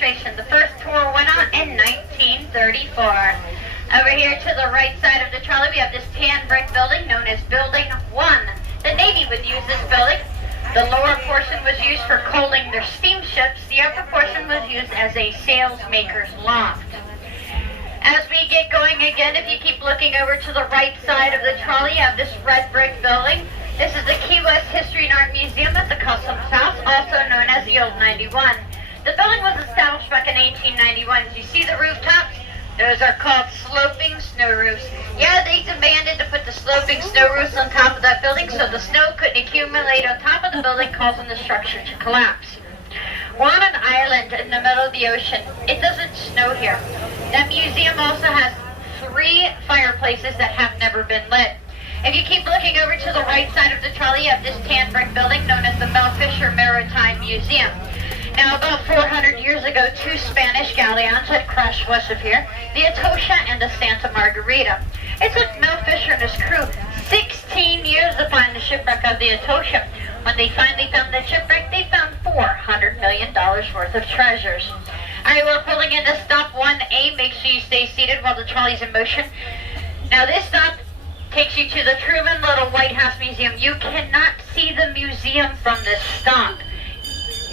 registration. The first tour went out in 1934. Over here to the right side of the trolley, we have this tan brick building known as Building 1. The Navy would use this building. The lower portion was used for coaling their steamships. The upper portion was used as a salesmaker's loft. As we get going again, if you keep looking over to the right side of the trolley, you have this red brick building. This is the Key West History and Art Museum at the Customs House, also known as the Old 91. The building was established back in 1891. As you see the rooftops, those are called sloping snow roofs. Yeah, they demanded to put the sloping snow roofs on top of that building so the snow couldn't accumulate on top of the building, causing the structure to collapse. We're on an island in the middle of the ocean. It doesn't snow here. That museum also has 3 fireplaces that have never been lit. If you keep looking over to the right side of the trolley, you have this tan brick building known as the Belfisher Maritime Museum. Now, about 400 years ago, 2 Spanish galleons had crashed west of here, the Atocha and the Santa Margarita. It took Mel Fisher and his crew 16 years to find the shipwreck of the Atocha. When they finally found the shipwreck, they found $400 million worth of treasures. All right, we're pulling into stop 1A. Make sure you stay seated while the trolley's in motion. Now, this stop takes you to the Truman Little White House Museum. You cannot see the museum from this stop.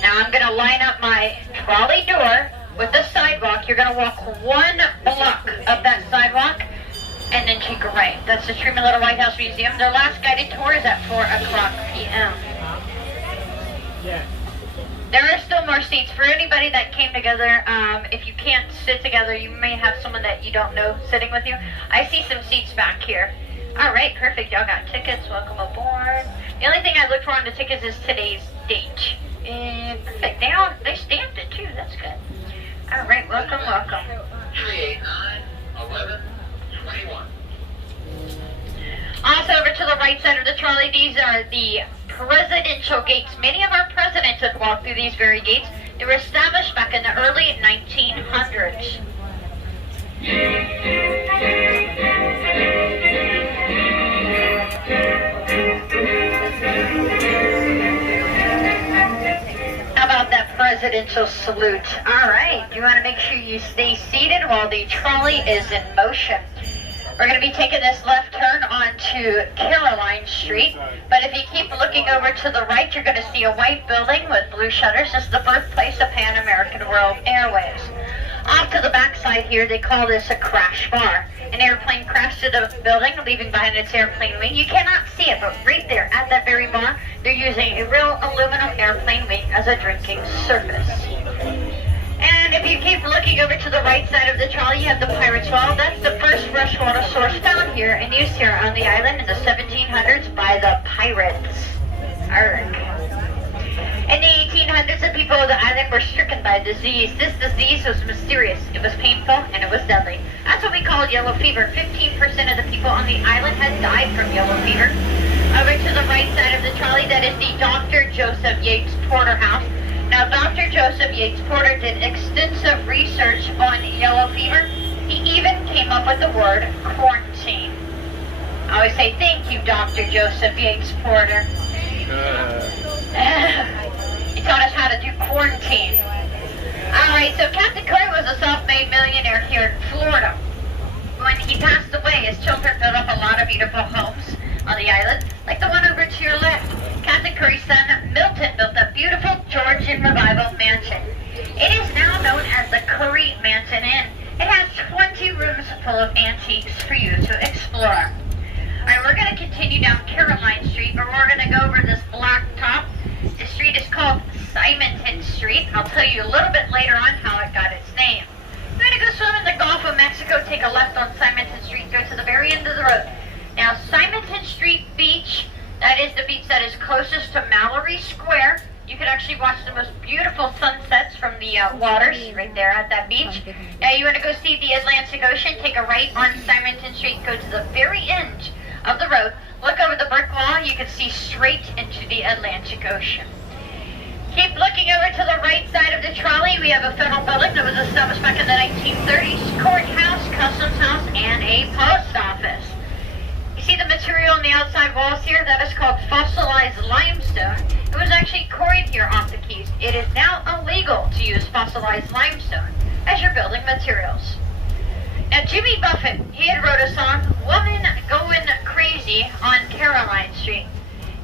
Now I'm going to line up my trolley door with the sidewalk. You're going to walk 1 block of that sidewalk and then take a right. That's the Truman Little White House Museum. Their last guided tour is at 4 o'clock p.m. There are still more seats for anybody that came together. If you can't sit together, you may have someone that you don't know sitting with you. I see some seats back here. All right, perfect. Y'all got tickets. Welcome aboard. The only thing I look for on the tickets is today's date. Perfect. They stamped it too. That's good. All right. Welcome. 389 11 21. Also, over to the right side of the trolley, these are the presidential gates. Many of our presidents had walked through these very gates. They were established back in the early 1900s. How about that presidential salute? All right, you want to make sure you stay seated while the trolley is in motion. We're going to be taking this left turn onto Caroline Street, but if you keep looking over to the right, you're going to see a white building with blue shutters. This is the birthplace of Pan American World Airways. Off to the back side here, they call this a crash bar. An airplane crashed to the building, leaving behind its airplane wing. You cannot see it, but right there at that very bar, they're using a real aluminum airplane wing as a drinking surface. And if you keep looking over to the right side of the trolley, you have the Pirate's Well. That's the first freshwater source found here and used here on the island in the 1700s by the pirates. Arrgh. In the 1800s, the people of the island were stricken by a disease. This disease was mysterious, it was painful, and it was deadly. That's what we call yellow fever. 15% of the people on the island had died from yellow fever. Over to the right side of the trolley, that is the Dr. Joseph Yates Porter House. Now, Dr. Joseph Yates Porter did extensive research on yellow fever. He even came up with the word quarantine. I always say, thank you, Dr. Joseph Yates Porter. He taught us how to do quarantine. Alright, so Captain Curry was a self-made millionaire here in Florida. When he passed away, his children built up a lot of beautiful homes on the island, like the one over to your left. Captain Curry's son, Milton, built a beautiful Georgian Revival mansion. It is now known as the Curry Mansion Inn. It has 20 rooms full of antiques for you to explore. Alright, we're going to continue down Caroline Street, but we're going to go over this black top. The street is called Simonton Street. I'll tell you a little bit later on how it got its name. We're going to go swim in the Gulf of Mexico, take a left on Simonton Street, go to the very end of the road. Now, Simonton Street Beach, that is the beach that is closest to Mallory Square. You can actually watch the most beautiful sunsets from the waters right there at that beach. Now, you want to go see the Atlantic Ocean, take a right on Simonton Street, go to the very end of the road. Look over the brick wall, you can see straight into the Atlantic Ocean. Keep looking over to the right side of the trolley. We have a federal building that was established back in the 1930s, courthouse, customs house, and a post office. You see the material on the outside walls here? That is called fossilized limestone. It was actually quarried here off the Keys. It is now illegal illegal to use fossilized limestone as your building materials. Now, Jimmy Buffett, he had wrote a song, Woman Going Crazy on Caroline Street.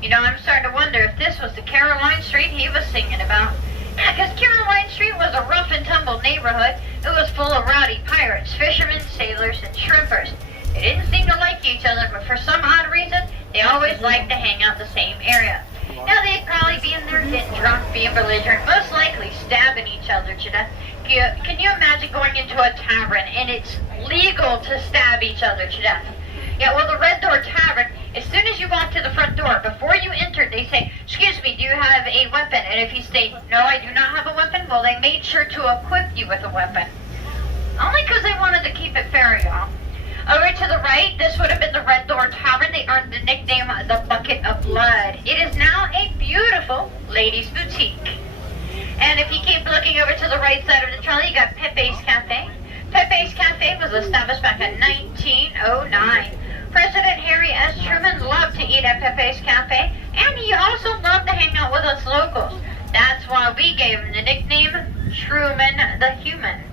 You know, I'm starting to wonder if this was the Caroline Street he was singing about. Yeah, because Caroline Street was a rough and tumble neighborhood. It was full of rowdy pirates, fishermen, sailors, and shrimpers. They didn't seem to like each other, but for some odd reason, they always liked to hang out the same area. Now, they'd probably be in there getting drunk, being belligerent, most likely stabbing each other to death. Can you imagine going into a tavern and it's legal to stab each other to death? Yeah, well, the Red Door Tavern, as soon as you walk to the front door, before you enter, they say, excuse me, do you have a weapon? And if you say, no, I do not have a weapon, well, they made sure to equip you with a weapon. Only because they wanted to keep it fair, y'all. Over to the right, this would have been the Red Door Tavern. They earned the nickname the Bucket of Blood. It is now a beautiful ladies' boutique. And if you keep looking over to the right side of the trolley, you got Pepe's Cafe. Pepe's Cafe was established back in 1909. President Harry S. Truman loved to eat at Pepe's Cafe, and he also loved to hang out with us locals. That's why we gave him the nickname Truman the Human.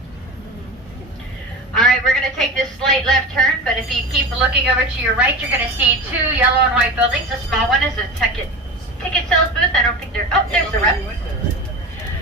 Alright, we're going to take this slight left turn, but if you keep looking over to your right, you're going to see two yellow and white buildings. The small one is a ticket sales booth. I don't think there's the rep.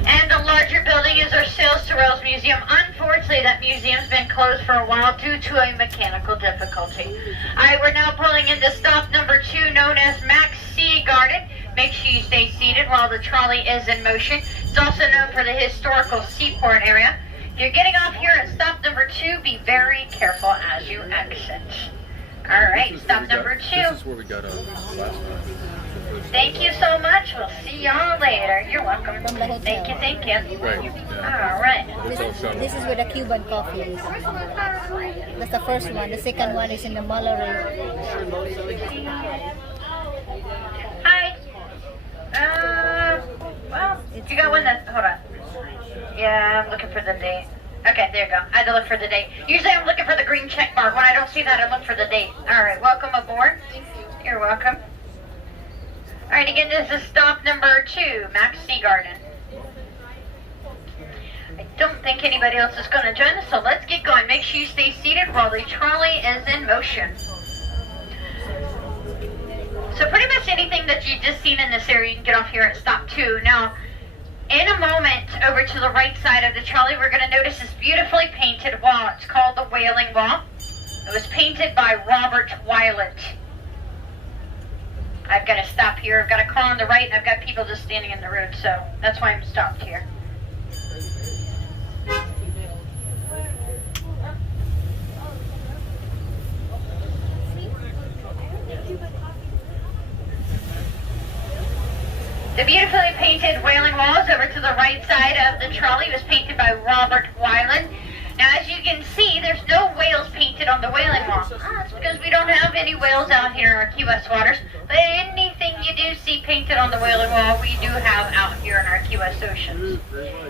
And the larger building is our Sales to Rails Museum. Unfortunately, that museum's been closed for a while due to a mechanical difficulty. Alright, we're now pulling into stop number 2, known as Max Sea Garden. Make sure you stay seated while the trolley is in motion. It's also known for the historical Seaport area. If you're getting off here at stop number 2, be very careful as you exit. Alright, stop number 2. This is where we got last time. Thank you so much. We'll see y'all later. You're welcome. Thank you. Right. Yeah. All right. This is where the Cuban coffee is. That's the first one. The second one is in the Mullery. Hi. Well, you got one that, hold on. Yeah, I'm looking for the date. Okay, there you go. I had to look for the date. Usually I'm looking for the green check mark. When I don't see that, I look for the date. All right, welcome aboard. You're welcome. All right, again, this is stop number 2, Max Sea Garden. I don't think anybody else is going to join us, so let's get going. Make sure you stay seated while the trolley is in motion. So pretty much anything that you've just seen in this area, you can get off here at stop 2. Now, in a moment, over to the right side of the trolley, we're going to notice this beautifully painted wall. It's called the Wailing Wall. It was painted by Robert Wyland. I've got to stop here. I've got a car on the right, and I've got people just standing in the road, so that's why I'm stopped here. The beautifully painted Wailing Wall is over to the right side of the trolley. It was painted by Robert Wyland. Now, as you can see, there's no whales painted on the Wailing Wall. That's because we don't have any whales out here in our Key West waters. But anything you do see painted on the Wailing Wall, we do have out here in our Key West oceans.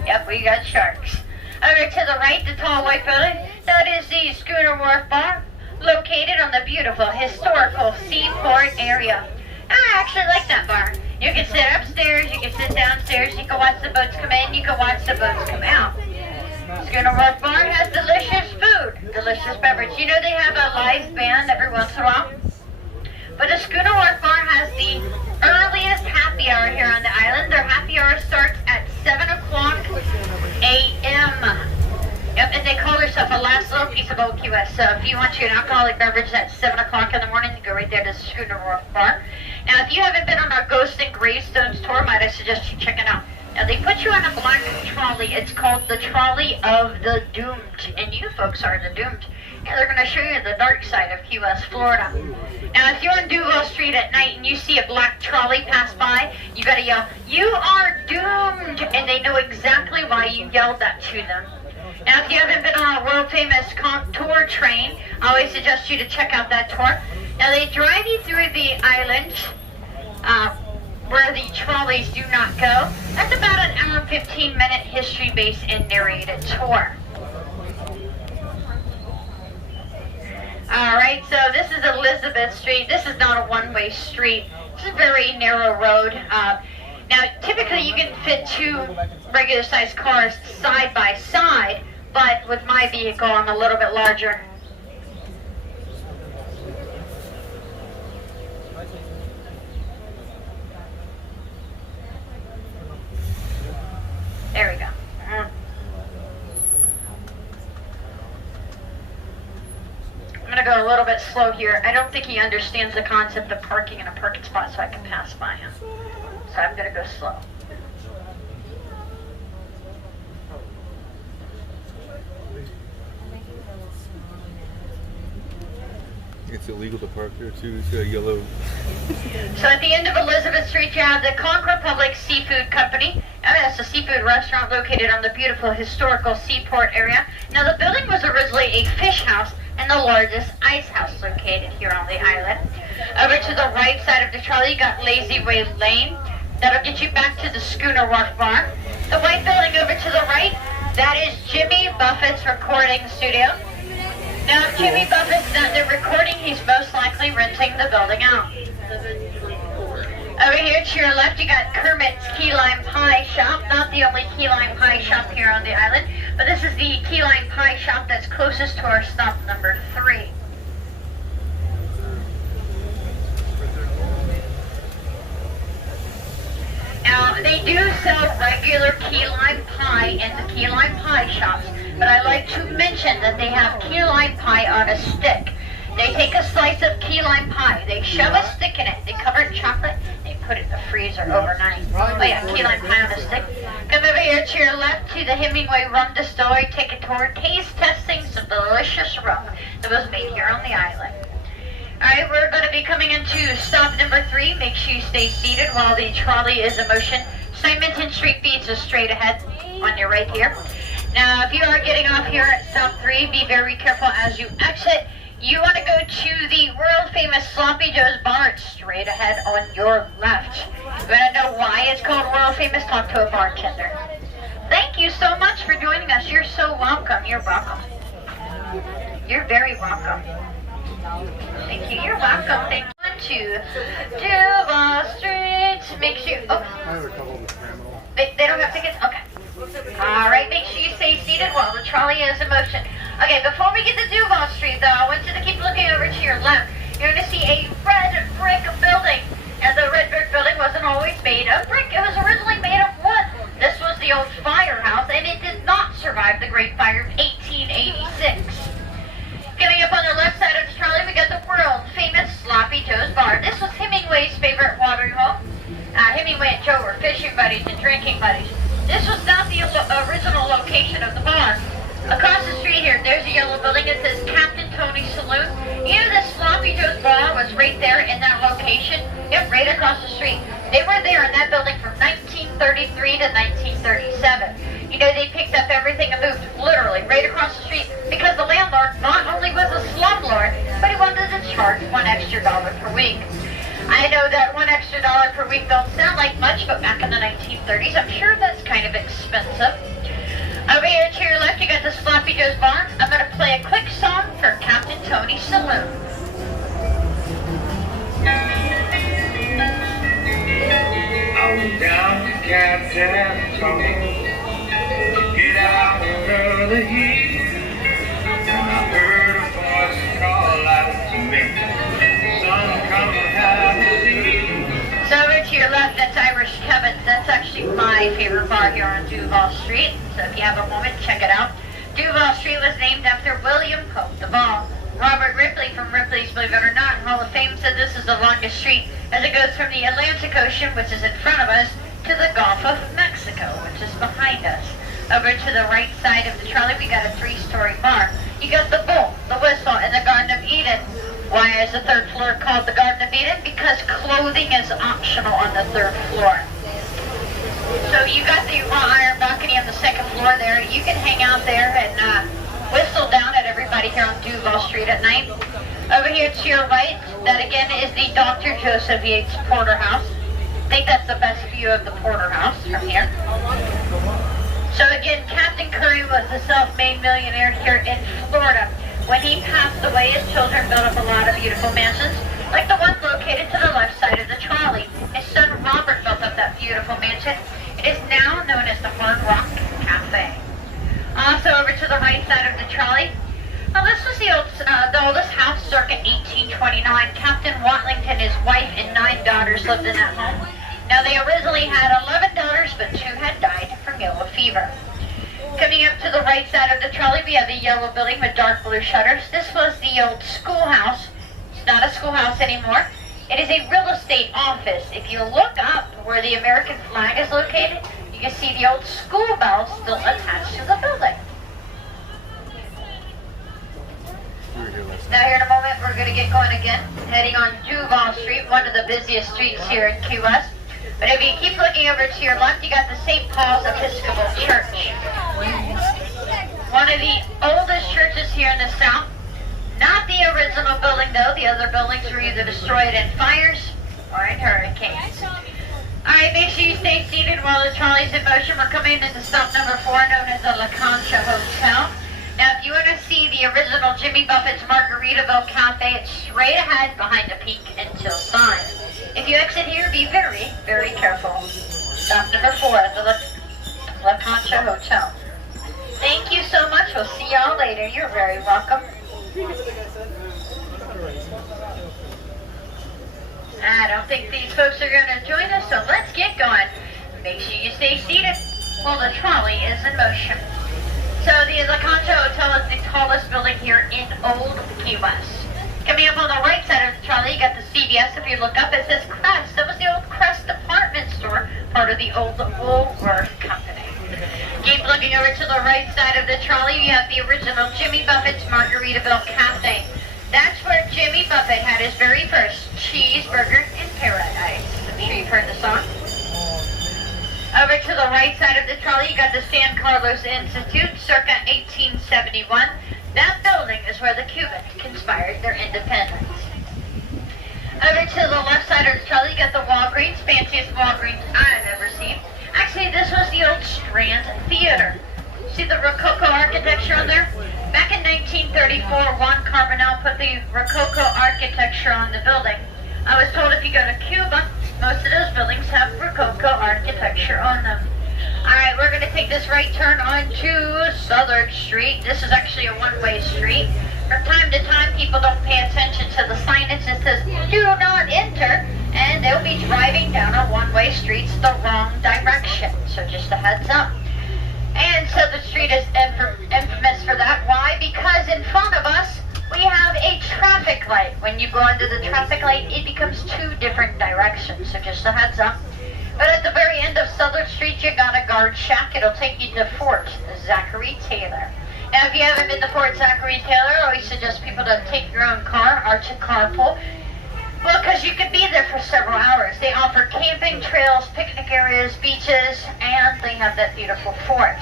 Yep, we got sharks. Over to the right, the tall white building, that is the Schooner Wharf Bar, located on the beautiful historical Seaport area. I actually like that bar. You can sit upstairs, you can sit downstairs, you can watch the boats come in, you can watch the boats come out. Schooner Wharf Bar has delicious food, delicious beverage. You know they have a live band every once in a while? But the Schooner Wharf Bar has the earliest happy hour here on the island. Their happy hour starts at 7 o'clock a.m. Yep, and they call themselves a last little piece of Old Key West. So if you want your alcoholic beverage at 7 o'clock in the morning, you go right there to the Schooner Wharf Bar. Now, if you haven't been on our Ghosts and Gravestones tour, might I suggest you check it out. Now, they put you on a black trolley. It's called the Trolley of the Doomed. And you folks are the doomed. And they're going to show you the dark side of Key West, Florida. Now, if you're on Duval Street at night and you see a black trolley pass by, you got to yell, "You are doomed!" And they know exactly why you yelled that to them. Now, if you haven't been on a world-famous tour train, I always suggest you to check out that tour. Now, they drive you through the island where the trolleys do not go. That's about an hour and 15-minute history-based and narrated tour. Alright, so this is Elizabeth Street. This is not a one-way street. It's a very narrow road. Now, typically you can fit two regular sized cars side by side, but with my vehicle, I'm a little bit larger. There we go. I'm going to go a little bit slow here. I don't think he understands the concept of parking in a parking spot, so I can pass by him. So I'm going to go slow. It's illegal to park there too. It's got yellow. So at the end of Elizabeth Street, you have the Conch Republic Seafood Company. That's a seafood restaurant located on the beautiful historical Seaport area. Now, the building was originally a fish house and the largest ice house located here on the island. Over to the right side of the trolley, you got Lazy Way Lane. That'll get you back to the Schooner Wharf Bar. The white building over to the right, that is Jimmy Buffett's recording studio. Now, if Jimmy Buffett's not there recording, he's most likely renting the building out. Over here to your left, you got Kermit's Key Lime Pie Shop. Not the only key lime pie shop here on the island, but this is the key lime pie shop that's closest to our stop number 3. Now, they do sell regular key lime pie in the key lime pie shops, but I like to mention that they have key lime pie on a stick. They take a slice of key lime pie, they shove a stick in it, they cover it in chocolate, they put it in the freezer overnight. Oh yeah, key lime pie on a stick. Come over here to your left to the Hemingway Rum Distillery, take a tour, taste testing some delicious rum that was made here on the island. Alright, we're going to be coming into stop number 3. Make sure you stay seated while the trolley is in motion. Simonton Street Beach is straight ahead on your right here. Now, if you are getting off here at stop 3, be very careful as you exit. You want to go to the world famous Sloppy Joe's bar. It's straight ahead on your left. You want to know why it's called world famous? Talk to a bartender. Thank you so much for joining us. You're so welcome. You're welcome. You're very welcome. Thank you. You're welcome. Thank you. To Duval Street. Make sure. Oh. I have a couple of criminals. They don't have tickets? Okay. Alright, make sure you stay seated while the trolley is in motion. Okay, before we get to Duval Street, though, I want you to keep looking over to your left. You're going to see a red brick building. And the red brick building wasn't always made of brick. It was originally made of wood. This was the old firehouse, and it did not survive the Great Fire of 1886. Coming up on the left side of the trolley, we got the world famous Sloppy Joe's bar. This was Hemingway's favorite watering hole. Hemingway and Joe were fishing buddies and drinking buddies. This was not the original location of the bar. Across the street here, there's a yellow building that says Captain Tony's Saloon. You know, the Sloppy Joe's bar was right there in that location. Yep, right across the street. They were there in that building from 1933 to 1937. You know, they picked up everything and moved literally right across the street because the landlord not only was a slumlord, but he wanted to charge $1 extra per week. I know that $1 extra per week don't sound like much, but back in the 1930s, I'm sure that's kind of expensive. Over here to your left, you got the Sloppy Joe's bar. I'm going to play a quick song for Captain Tony's Saloon. I went down to Captain Tony, get out of the heat, and I heard a voice call out to me, son, come have a seat. So over to your left, that's Irish Kevin's. That's actually my favorite bar here on Duval Street. So if you have a moment, check it out. Duval Street was named after William Pope Duval. Robert Ripley from Ripley's Believe It or Not Hall of Fame said this is the longest street as it goes from the Atlantic Ocean, which is in front of us, to the Gulf of Mexico, which is behind us. Over to the right side of the trolley, we got a 3-story bar. You got the Bull, the Whistle, and the Garden of Eden. Why is the 3rd floor called the Garden of Eden? Because clothing is optional on the 3rd floor. So you got the wrought iron balcony on the 2nd floor there. You can hang out there and whistle down at everybody here on Duval Street at night. Over here to your right, that again is the Dr. Joseph Yates Porterhouse. I think that's the best view of the Porterhouse from here. So again, Captain Curry was the self-made millionaire here in Florida. When he passed away, his children built up a lot of beautiful mansions, like the one located to the left side of the trolley. His son Robert built built up that beautiful mansion. It is now known as the Hard Rock Cafe. Also over to the right side of the trolley. Well, this was the oldest house circa 1829. Captain Watlington, his wife, and 9 daughters lived in that home. Now, they originally had 11 daughters, but 2 had died from yellow fever. Coming up to the right side of the trolley, we have a yellow building with dark blue shutters. This was the old schoolhouse. It's not a schoolhouse anymore. It is a real estate office. If you look up where the American flag is located, you can see the old school bell still attached to the building. Now here in a moment, we're going to get going again, heading on Duval Street, one of the busiest streets here in Key West. But if you keep looking over to your left, you got the St. Paul's Episcopal Church. One of the oldest churches here in the South. Not the original building, though. The other buildings were either destroyed in fires or in hurricanes. Alright, make sure you stay seated while the trolley's in motion. We're coming into stop number 4, known as the Conch Hotel. Now, if you want to see the original Jimmy Buffett's Margaritaville Cafe, it's straight ahead behind the peak until sign. If you exit here, be very, very careful. Stop number 4 at the La Concha Hotel. Thank you so much. We'll see y'all later. You're very welcome. I don't think these folks are going to join us, so let's get going. Make sure you stay seated while the trolley is in motion. So the La Concha Hotel is the tallest building here in Old Key West. Coming up on the right side of the trolley, you got the CVS. If you look up, it says Crest. That was the old Crest department store, part of the old Woolworth Company. Keep looking over to the right side of the trolley. You have the original Jimmy Buffett's Margaritaville Cafe. That's where Jimmy Buffett had his very first cheeseburger in paradise. I'm sure you've heard the song. Over to the right side of the trolley, you got the San Carlos Institute, circa 1871. That building is where the Cubans conspired their independence. Over to the left side of the trolley, you got the Walgreens, fanciest Walgreens I've ever seen. Actually, this was the old Strand Theater. See the Rococo architecture on there? Back in 1934, Juan Carbonell put the Rococo architecture on the building. I was told if you go to Cuba, most of those buildings have Rococo architecture on them. Alright, we're going to take this right turn onto Southern Street. This is actually a one-way street. From time to time, people don't pay attention to the signage that says, "Do not enter," and they'll be driving down a one-way street the wrong direction. So just a heads up. And so the street is infamous for that. Why? Because in front of us, we have a traffic light. When you go under the traffic light, it becomes 2 different directions. So just a heads up. But at the very end of Southern Street, you got a guard shack. It'll take you to Fort Zachary Taylor. Now, if you haven't been to Fort Zachary Taylor, I always suggest people to take your own car or to carpool. Well, because you could be there for several hours. They offer camping trails, picnic areas, beaches, and they have that beautiful fort.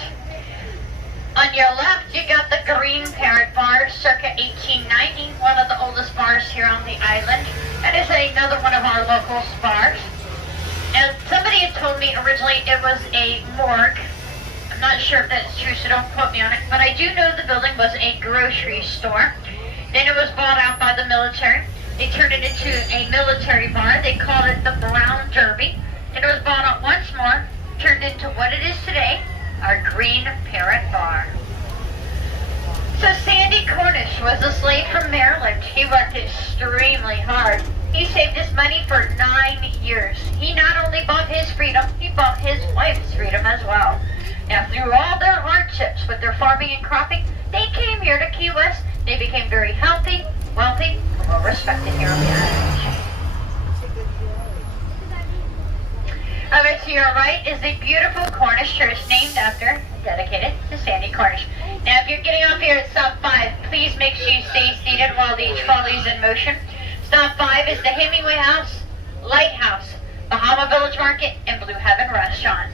On your left, you got the Green Parrot Bar, circa 1890, one of the oldest bars here on the island. That is another one of our local bars. And somebody had told me originally it was a morgue. I'm not sure if that's true, so don't quote me on it. But I do know the building was a grocery store. Then it was bought out by the military. They turned it into a military bar. They called it the Brown Derby. Then it was bought out once more, turned into what it is today, our Green Parrot Bar. So Sandy Cornish was a slave from Maryland. He worked extremely hard. He saved his money for 9 years. He not only bought his freedom, he bought his wife's freedom as well. Now, through all their hardships with their farming and cropping, they came here to Key West. They became very healthy, wealthy, and well respected here on the island. Over to your right is the beautiful Cornish church named after and dedicated to Sandy Cornish. Now, if you're getting off here at stop 5, please make sure you stay seated while the trolley's in motion. Stop 5 is the Hemingway House, Lighthouse, Bahama Village Market, and Blue Heaven Restaurant.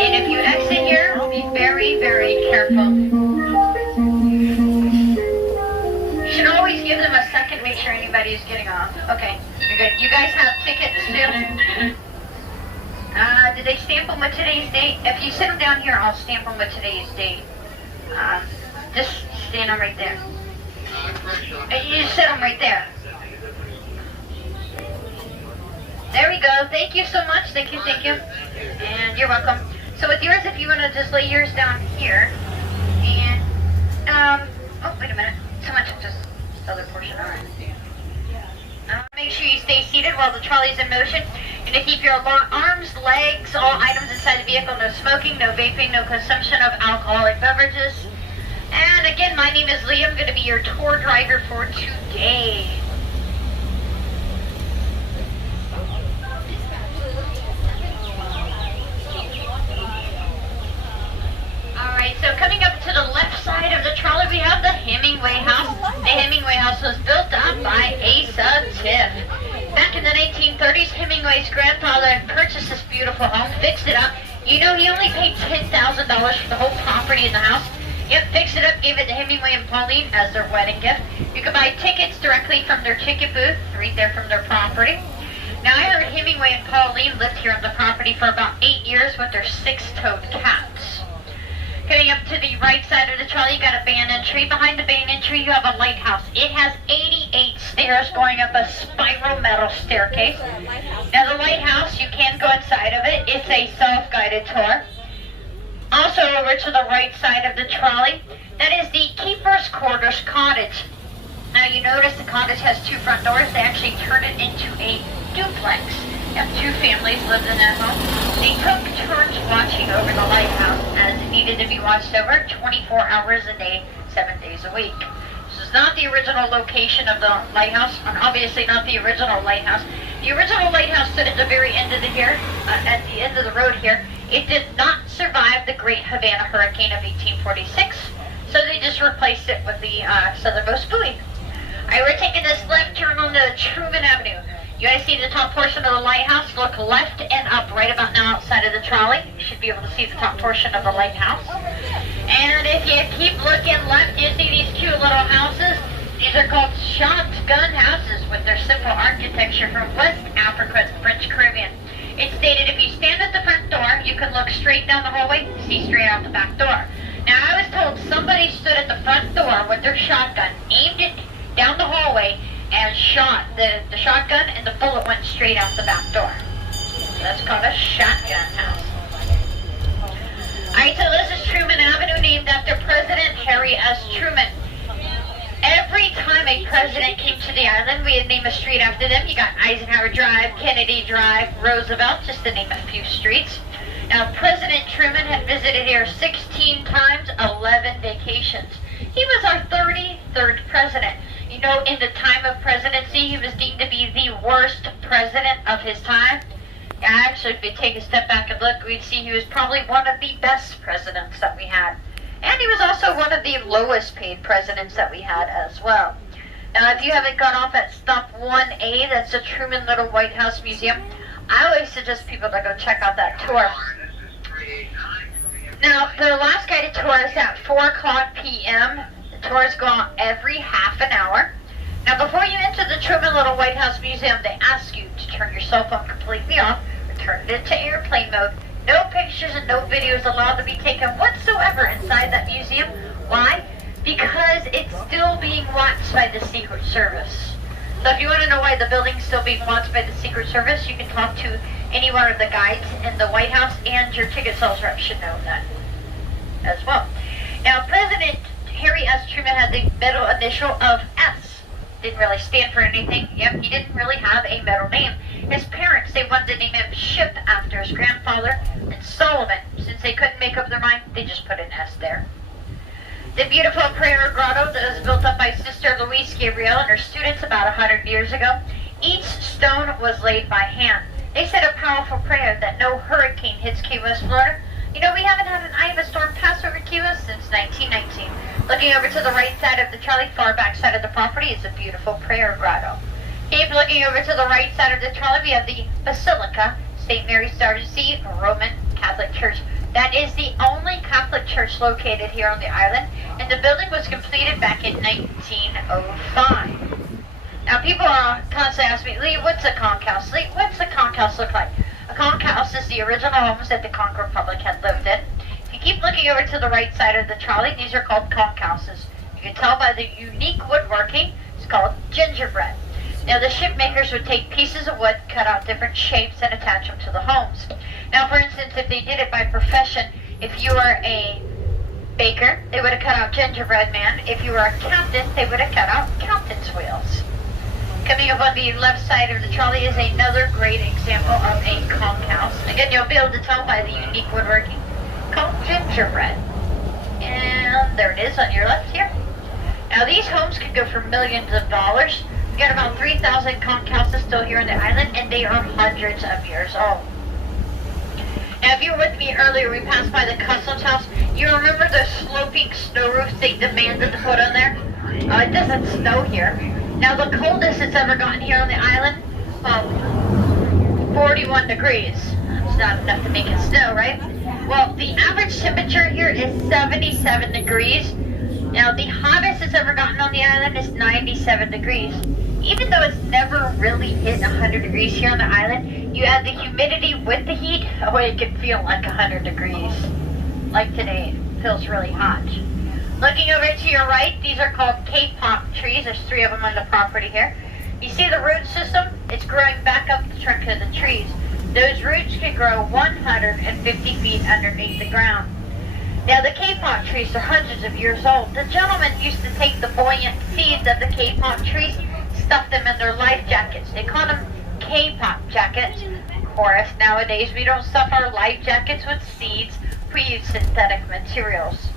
And if you exit here, be very, very careful. You should always give them a anybody's getting off. Okay, you're good. You guys have tickets too? Did they stamp them with today's date? If you sit them down here, I'll stamp them with today's date. Just stand them right there. You just sit them right there. There we go. Thank you so much. Thank you, thank you. And you're welcome. So with yours, if you want to just lay yours down here. And, oh, wait a minute. Someone took this other portion. All right. Make sure you stay seated while the trolley's in motion. And to keep your arms, legs, all items inside the vehicle. No smoking, no vaping, no consumption of alcoholic beverages. And again, my name is Lee. I'm going to be your tour driver for today. Alright, so coming up to the left side of the trolley, we have the Hemingway house. The Hemingway house was built up by Asa Tiff. Back in the 1930s, Hemingway's grandfather purchased this beautiful home, fixed it up. You know, he only paid $10,000 for the whole property in the house. Yep, fixed it up, gave it to Hemingway and Pauline as their wedding gift. You can buy tickets directly from their ticket booth, right there from their property. Now, I heard Hemingway and Pauline lived here on the property for about 8 years with their 6-toed cats. Coming up to the right side of the trolley, you got a band entry. Behind the band entry, you have a lighthouse. It has 88 stairs going up a spiral metal staircase. Now, the lighthouse, you can go inside of it. It's a self-guided tour. Also, over to the right side of the trolley, that is the Keeper's Quarters Cottage. Now, you notice the cottage has 2 front doors. They actually turned it into a duplex. Yep, 2 families lived in that home. They took turns watching over the lighthouse as it needed to be watched over 24 hours a day, 7 days a week. This is not the original location of the lighthouse, and obviously not the original lighthouse. The original lighthouse stood at the very end of at the end of the road here. It did not survive the Great Havana Hurricane of 1846, so they just replaced it with the southernmost buoy. Alright, we're taking this left turn on the Truman Avenue. You guys see the top portion of the lighthouse? Look left and up right about now outside of the trolley. You should be able to see the top portion of the lighthouse. And if you keep looking left, you see these cute little houses. These are called shotgun houses with their simple architecture from West Africa and French Caribbean. It's stated if you stand at the front door, you can look straight down the hallway, see straight out the back door. Now, I was told somebody stood at the front door with their shotgun, aimed it down the hallway, and shot the shotgun, and the bullet went straight out the back door. So that's called a shotgun house. Alright, so this is Truman Avenue, named after President Harry S. Truman. Every time a president came to the island, we would name a street after them. You got Eisenhower Drive, Kennedy Drive, Roosevelt, just to name a few streets. Now, President Truman had visited here 16 times, 11 vacations. He was our 33rd president. You know, in the time of presidency, he was deemed to be the worst president of his time. Actually, if we take a step back and look, we'd see he was probably one of the best presidents that we had. And he was also one of the lowest paid presidents that we had as well. Now, if you haven't gone off at Stop 1A, that's the Truman Little White House Museum, I always suggest people to go check out that tour. Now, the last guided tour is at 4 o'clock p.m. The tours go on every half an hour. Now, before you enter the Truman Little White House Museum, they ask you to turn your cell phone completely off or turn it into airplane mode. No pictures and no videos allowed to be taken whatsoever inside that museum. Why? Because it's still being watched by the Secret Service. So if you want to know why the building's still being watched by the Secret Service, you can talk to any one of the guides in the White House, and your ticket sales rep should know that as well. Now, President Harry S. Truman had the middle initial of S. Didn't really stand for anything. Yep, he didn't really have a middle name. His parents, they wanted to name him Ship after his grandfather, and Solomon. Since they couldn't make up their mind, they just put an S there. The beautiful prayer grotto that was built up by Sister Louise Gabrielle and her students about 100 years ago. Each stone was laid by hand. They said a powerful prayer that no hurricane hits Key West, Florida. You know, we haven't had an Ida storm pass over Key West since 1919. Looking over to the right side of the trolley, far back side of the property, is a beautiful prayer grotto. Keep looking over to the right side of the trolley, we have the Basilica, St. Mary's Darcy Roman Catholic Church. That is the only Catholic church located here on the island, and the building was completed back in 1905. Now people constantly ask me, Lee, what's a conch house? Lee, what's a conch house look like? A conch house is the original homes that the Conch Republic had lived in. If you keep looking over to the right side of the trolley, these are called conch houses. You can tell by the unique woodworking, it's called gingerbread. Now the ship makers would take pieces of wood, cut out different shapes, and attach them to the homes. Now for instance, if they did it by profession, if you were a baker, they would have cut out gingerbread man. If you were a captain, they would have cut out captain's wheels. Coming up on the left side of the trolley is another great example of a conch house. Again, you'll be able to tell by the unique woodworking called gingerbread. And there it is on your left here. Now these homes can go for millions of dollars. We've got about 3,000 conch houses still here on the island, and they are hundreds of years old. Now if you were with me earlier, we passed by the customs house. You remember the sloping snow roofs they demanded to put on there? It doesn't snow here. Now the coldest it's ever gotten here on the island, 41 degrees. That's not enough to make it snow, right? Well, the average temperature here is 77 degrees. Now the hottest it's ever gotten on the island is 97 degrees. Even though it's never really hit 100 degrees here on the island, you add the humidity with the heat, it can feel like 100 degrees. Like today, it feels really hot. Looking over to your right, these are called K-pop trees. There's 3 of them on the property here. You see the root system? It's growing back up the trunk of the trees. Those roots can grow 150 feet underneath the ground. Now the K-pop trees are hundreds of years old. The gentlemen used to take the buoyant seeds of the K-pop trees, stuff them in their life jackets. They call them K-pop jackets. Of course, nowadays we don't stuff our life jackets with seeds. We use synthetic materials.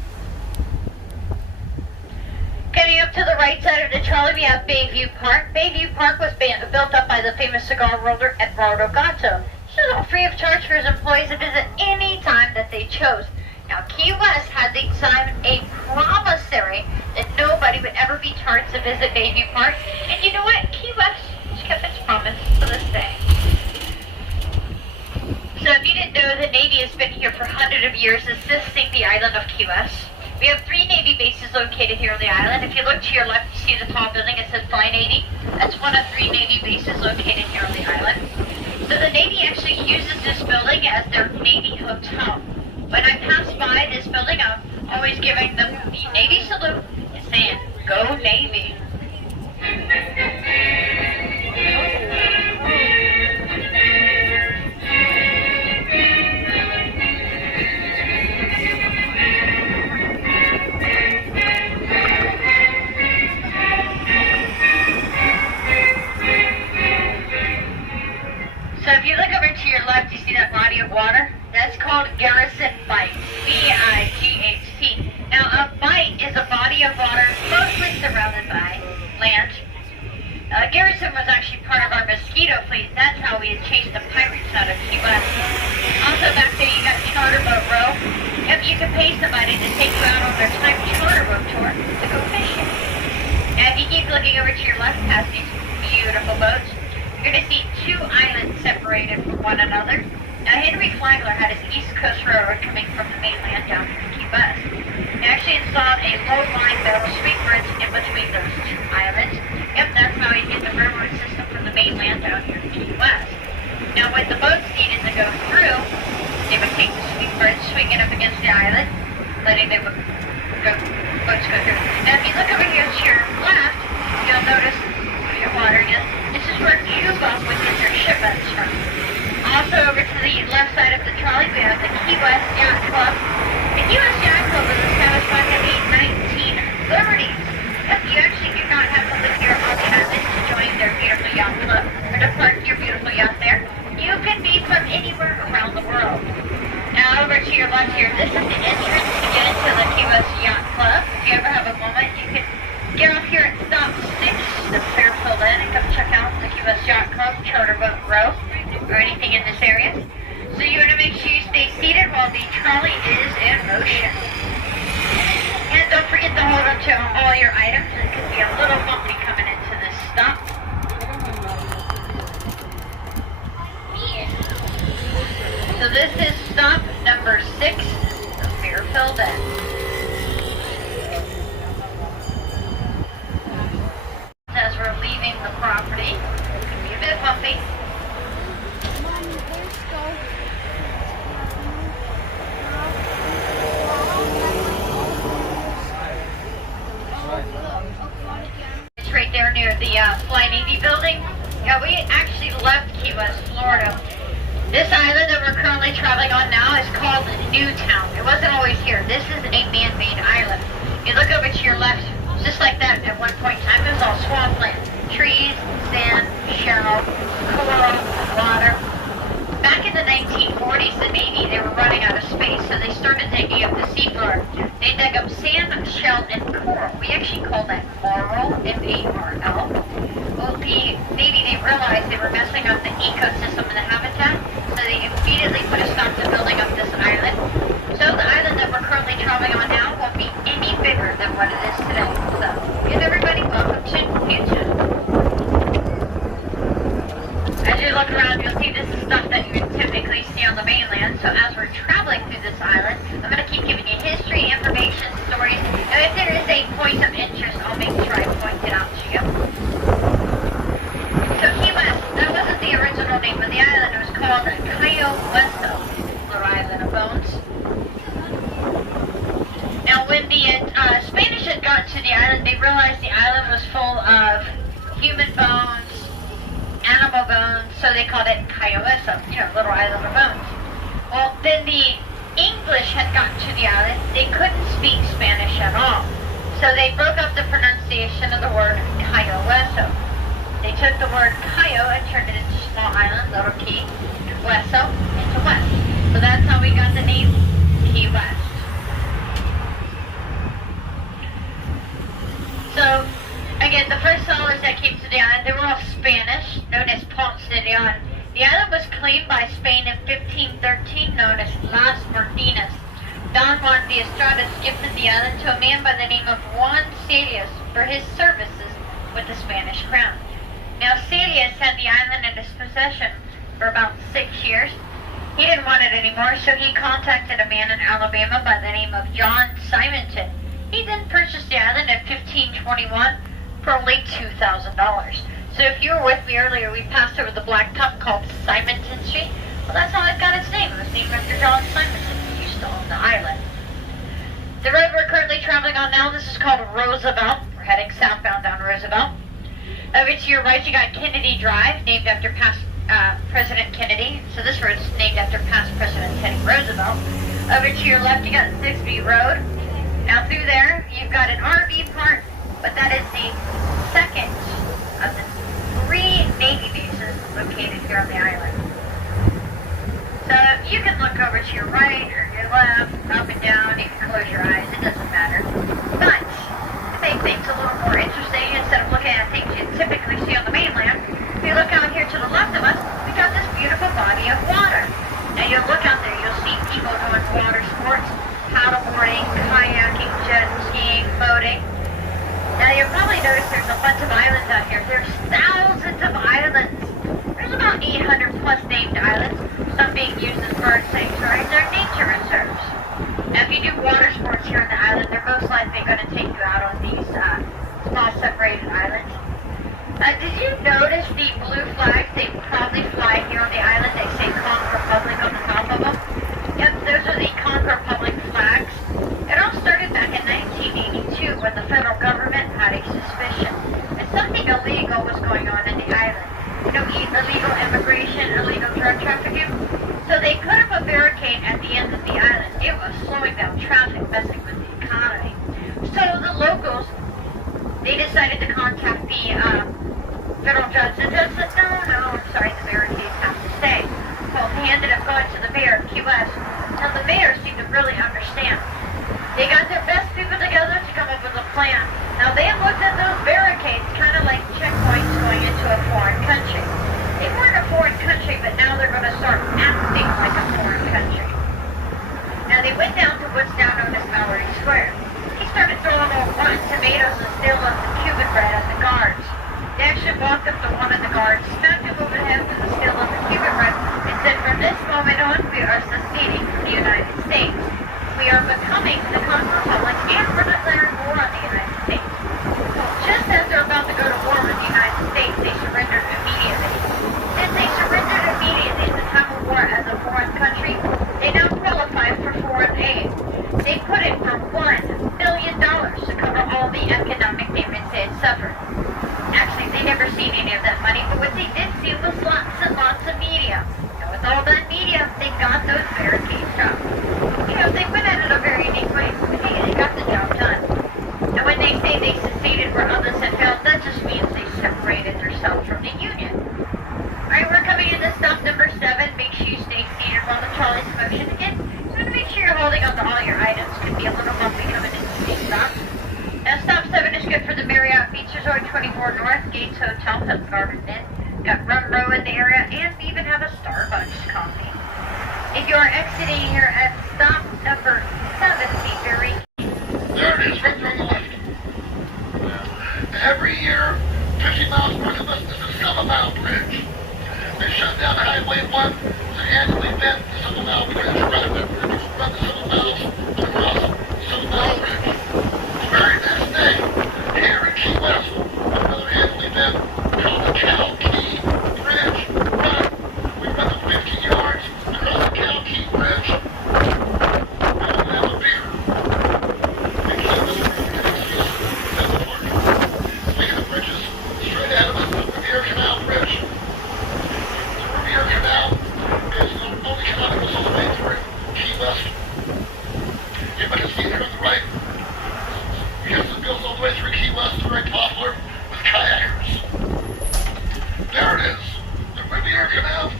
Coming up to the right side of the trolley, we have Bayview Park. Bayview Park was built up by the famous cigar roller Eduardo Gatto. This is all free of charge for his employees to visit any time that they chose. Now, Key West had designed a promissory that nobody would ever be charged to visit Bayview Park. And you know what? Key West has kept its promise to this day. So if you didn't know, the Navy has been here for hundreds of years assisting the island of Key West. We have 3 Navy bases located here on the island. If you look to your left, you see the tall building. It says Fly Navy. That's one of 3 Navy bases located here on the island. So the Navy actually uses this building as their Navy hotel. When I pass by this building, I'm always giving them the Navy salute and saying, "Go Navy." So if you look over to your left, you see that body of water? That's called Garrison Bight, B-I-G-H-T. Now a bight is a body of water mostly surrounded by land. Garrison was actually part of our mosquito fleet. That's how we had chased the pirates out of Key West. Also back there you got Charter Boat Row. Yep, you can pay somebody to take you out on their time charter boat tour to go fishing. Now if you keep looking over to your left past these beautiful boats, you're going to see 2 islands separated from one another. Now, Henry Flagler had his East Coast Railroad coming from the mainland down to Key West. He actually installed a low-line metal sweep bridge in between those 2 islands. Yep, that's how he did the railroad system from the mainland down here to Key West. Now, when the boats needed to go through, they would take the sweep bridge, swing it up against the island, letting the boats go through. Now, if you look over here to your left, you'll notice your water again. This is where Cuba would get their shipments from. Also over to the left side of the trolley, we have the Key West Yacht Club. The Key West Yacht Club was established back in the 1930s. Yep, you actually do not have to live here on the island to join their beautiful yacht club or to park your beautiful yacht there. You can be from anywhere around the world. Now over to your left here, this is the entrance to get into the Key West Yacht Club. If you ever have a moment, you can get off here at stop 6, the Fairfield Inn, and come check out the Key West Yacht Club, Charter Boat Row, or anything in this area. So you want to make sure you stay seated while the trolley is in motion. And don't forget to hold on to all your items. It could be a little bumpy coming into this stop. So this is stop number 6, the Fairfield Inn. As we're leaving the park. coffee. It's right there near the Fly Navy building. Yeah, we actually left Key West, Florida. This island that we're currently traveling on now is called Newtown. It wasn't always here. This is a man-made island. You look over to your left, just like that at one point in time, it was all swampland. Trees, sand, shell, coral, water. Back in the 1940s, the Navy, they were running out of space, so they started digging up the seafloor. They dug up sand, shell, and coral. We actually call that coral, M-A-R-L. Well, the Navy, they realized they were messing up the ecosystem and the habitat, so they immediately put a stop to building up this island. So the island that we're currently traveling on now won't be any bigger than what it is today. So, again, everybody, welcome to Newtown. As you look around, you'll see this is stuff that you would typically see on the mainland. So as we're traveling through this island, I'm going to keep giving you history, information, stories. Now, if there is a point of interest, I'll make sure I point it out to you. So Key West, that wasn't the original name of the island. It was called Cayo Hueso, little island of bones. Now, when the Spanish had got to the island, they realized the island was full of human bones, animal bones, so they called it Cayo Hueso, little island of bones. Well, then the English had gotten to the island. They couldn't speak Spanish at all, so they broke up the pronunciation of the word Cayo Hueso. They took the word Cayo and turned it into small island, little key, Hueso into West. So that's how we got the name Key West. So, again, the first settlers that came to the island, they were all Spanish, known as Ponce de Leon. The island was claimed by Spain in 1513, known as Las Martinas. Don Juan de Estrada gifted the island to a man by the name of Juan Salias for his services with the Spanish crown. Now, Salias had the island in his possession for about 6 years. He didn't want it anymore, so he contacted a man in Alabama by the name of John Simonton. He then purchased the island in 1521 for only $2,000. So if you were with me earlier, we passed over the blacktop called Simonton Street. Well, that's how it got its name. It was named after John Simonton, who used to own the island. The road we're currently traveling on now, this is called Roosevelt. We're heading southbound down Roosevelt. Over to your right, you got Kennedy Drive, named after past President Kennedy. So this road is named after past President Teddy Roosevelt. Over to your left, you got Sigsbee Road. Now through there, you've got an RV park, but that is the second of the 3 Navy bases located here on the island. So you can look over to your right or your left, up and down, you can close your eyes, it doesn't matter. But to make things a little more interesting, instead of looking at things you typically see on the mainland, if you look out here to the left of us, we've got this beautiful body of water. Now you'll look out there, you'll see people doing water sports, paddleboarding, kayaking, jet skiing, boating. Now you'll probably notice there's a bunch of islands out here. There's thousands of islands. There's about 800 plus named islands, some being used as bird sanctuaries. They're nature reserves. Now if you do water sports here on the island, they're most likely going to take you out on these small separated islands. Did you notice the blue flags? They probably fly here on the island. They say Conch Republic on the top of them. Yep, those are the Conch Republic flags. It all started back in 1982 when the federal government had a suspicion that something illegal was going on in the island. Illegal immigration, illegal drug trafficking. So they put up a barricade at the end of the island. It was slowing down traffic, messing with the economy. So the locals, they decided to contact the federal judge. The judge said, no, I'm sorry, the barricades have to stay. Well, he ended up going to the mayor of Key West. Now the mayor seemed to really understand. They got their best people together to come up with a plan. Now they looked at those barricades kind of like checkpoints going into a foreign country. They weren't a foreign country, but now they're going to start acting like a foreign country. Now they went down to what's now known as Mallory Square. He started throwing all rotten tomatoes and stealing the Cuban bread at the guards. They actually walked up to one of the guards, smacked him over the head with the steal of the Cuban bread, and said, from this moment on, we are seceding from the United States. We are becoming the Conch Republic, and we're declaring war on the United States. Just as they're about to go to war with the United States, they surrendered immediately. seen any of that money, but what they did see was lots and lots of media. And with all that media, they got those barricades up. You know, they went at it a very unique way. But hey, they got the job done. And when they say they succeeded where others had failed, that just means they separated themselves from the union. Alright, we're coming into stop number 7. Make sure you stay seated while the trolley's motion again. So to make sure you're holding on to all your items. Could be a little bumpy coming into the stop. Now stop 7 is good for the Marriott Beach Resort 24 North, Gates Hotel, has Garden Inn. Got Rum Row in the area, and we even have a Starbucks coffee. If you are exiting here at stop number 7, be very... There it is, right there on the left. Every year, 50 miles north of us is the 7 Mile Bridge. They shut down Highway 1 to annually event the 7 Mile Bridge. Run the 7 miles across the 7 Mile Bridge. The very next day, here in Key West, another annual event called the Cow Key Bridge Run. We run the 50 yards across the Cow Key Bridge. And we have a beer. We keep this Speaking of bridges, straight ahead of us, the Riviera Canal Bridge. The Riviera Canal is the only canal that goes all the way through Key West. You might have seen here on the right. Because it goes all the way through Key West, it's very popular with kayakers. There it is, the Riviera Canal.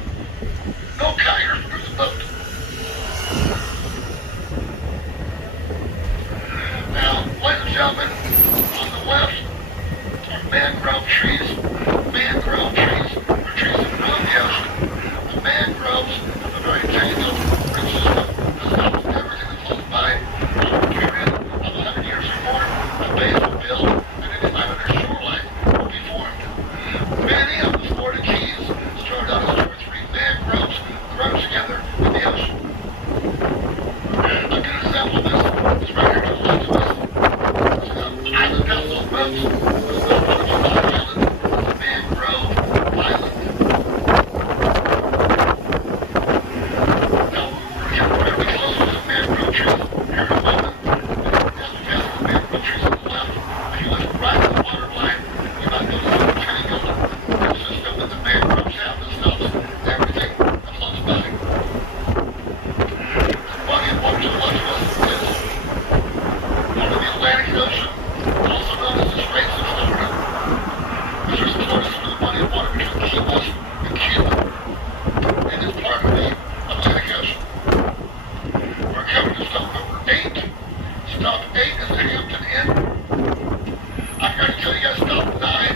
No kayakers through the boat. Now, ladies and gentlemen, on the left are mangrove trees. Mangrove trees are trees that grow in the ocean. The mangroves have a very tangled root system that stops everything that's close by over a period of 100 years or more. A base will build and any island or shoreline will be formed. Many of the Florida keys started out as 2 or 3 mangroves grown together in the ocean. A good example of this is right here to the left of us. It's an island down those boats. It's no part of the island. It's a mangrove island. Now, we're getting very close to the mangrove trees here in a moment. As we pass the mangrove trees on the left, if you look right at the water line, you might notice a tangled root system that the mangroves have that stops everything that floats by. Body of water to the left of us is part of the Atlantic Ocean, also known as the Straits of Florida. This is Florida, some of the body of water between Key West and Cuba. It is part of the Atlantic Ocean. We're coming to stop number 8. Stop 8 is the Hampton Inn. I forgot to tell you guys stop 9,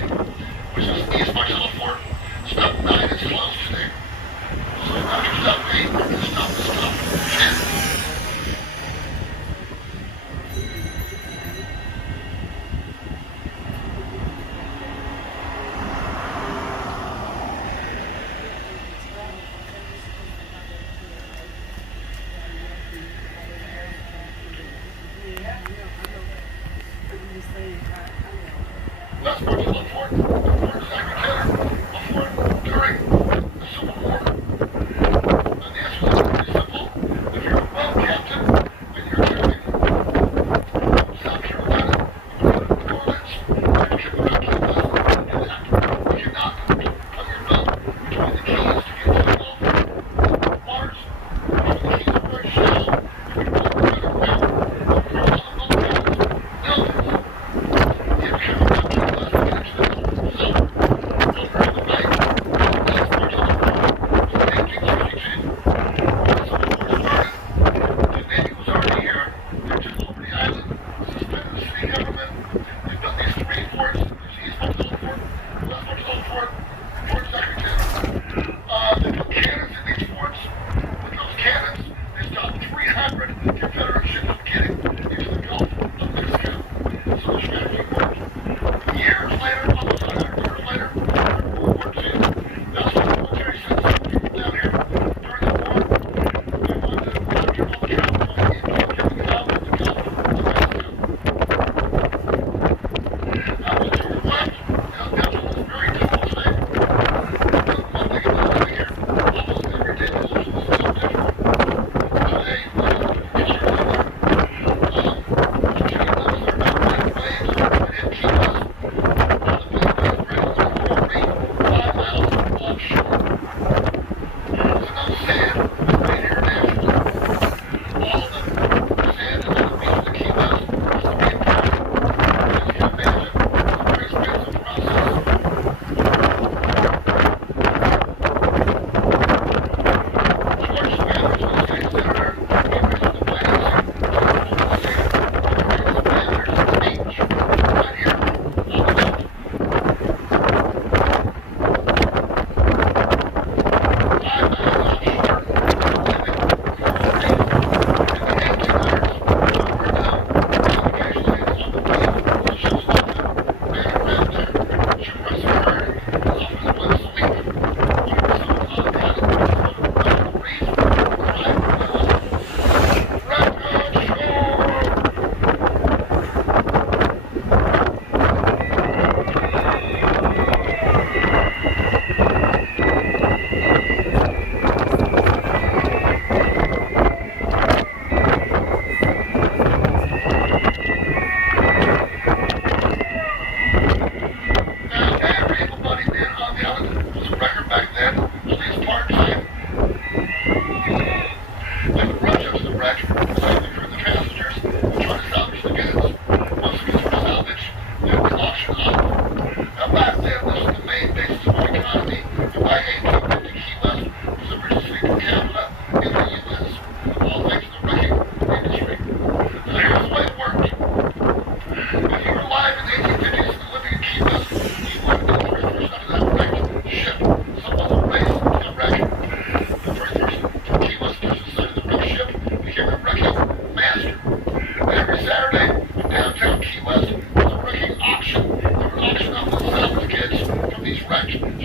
which is East Marcellus Fort. Stop 9 is closed today. So after stop 8, we're going to stop at stop 10.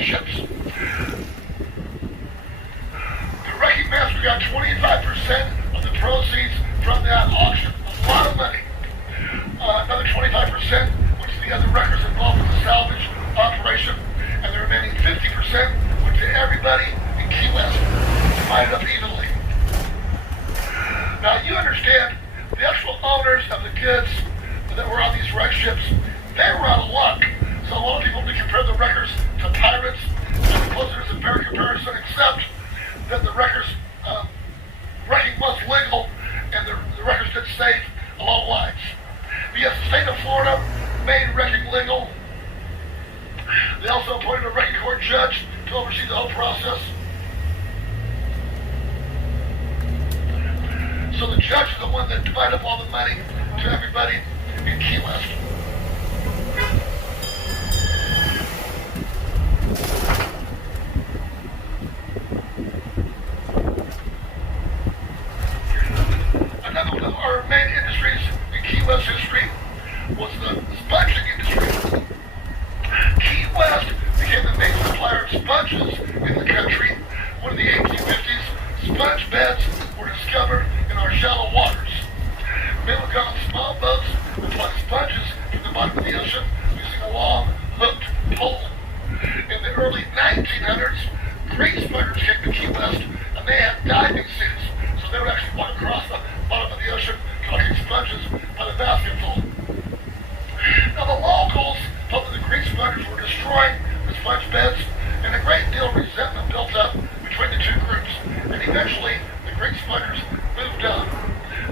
ships. The wrecking master got 25% of the proceeds from that auction. A lot of money. Another 25% went to the other wreckers involved in the salvage operation, and the remaining 50% went to everybody in Key West, divided up evenly. Now you understand, the actual owners of the goods that were on these wreck ships, they were out of luck. So a lot of people do compare the wreckers to pirates, and suppose there's a fair comparison, except that the wreckers, wrecking was legal, and the wreckers did save a lot of lives. But yes, the state of Florida made wrecking legal. They also appointed a wrecking court judge to oversee the whole process. So the judge is the one that divided up all the money to everybody in Key West. Another one of our main industries in Key West history was the sponging industry. Key West became the main supplier of sponges in the country when in the 1850s sponge beds were discovered in our shallow waters. Men would go on small boats and pluck sponges from the bottom of the ocean using a long hooked pole. In the early 1900s, great smugglers came to Key West and they had diving suits, so they would actually walk across the bottom of the ocean collecting sponges by the basketful. Now the locals felt that the great smugglers were destroying the sponge beds, and a great deal of resentment built up between the two groups, and eventually the great smugglers moved on.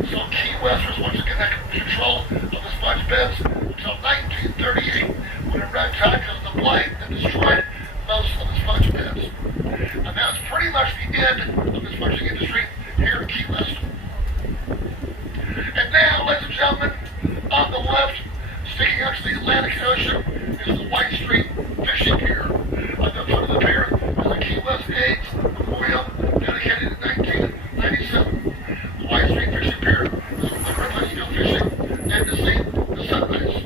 So Key West was once again in control of the sponge beds until 1938, when a red tide caused the blight that destroyed most of the sponge beds. And that's pretty much the end of the sponging industry here in Key West. And now, ladies and gentlemen, on the left, sticking out to the Atlantic Ocean, is the White Street Fishing Pier. At the foot of the pier is the Key West AIDS Memorial, dedicated in 1997. The White Street Fishing Pier is a great place to go fishing and to see the sunrise.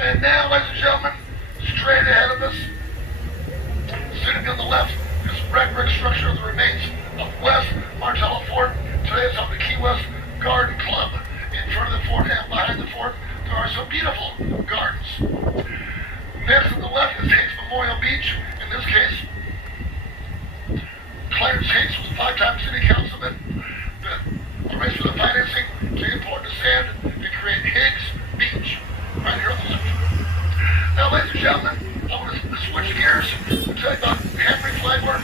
And now, ladies and gentlemen, straight ahead of us, sitting on the left, is red brick structure of the remains of West Martello Fort. Today it's on the Key West Garden Club. In front of the fort and behind the fort, there are some beautiful gardens. Next on the left is Hates Memorial Beach. In this case, Clarence Hates was a 5-time city councilman. The race for the financing to import the sand and create Higgs Beach right here on the left. Now, ladies and gentlemen, I want to switch gears and tell you about Henry Flagler.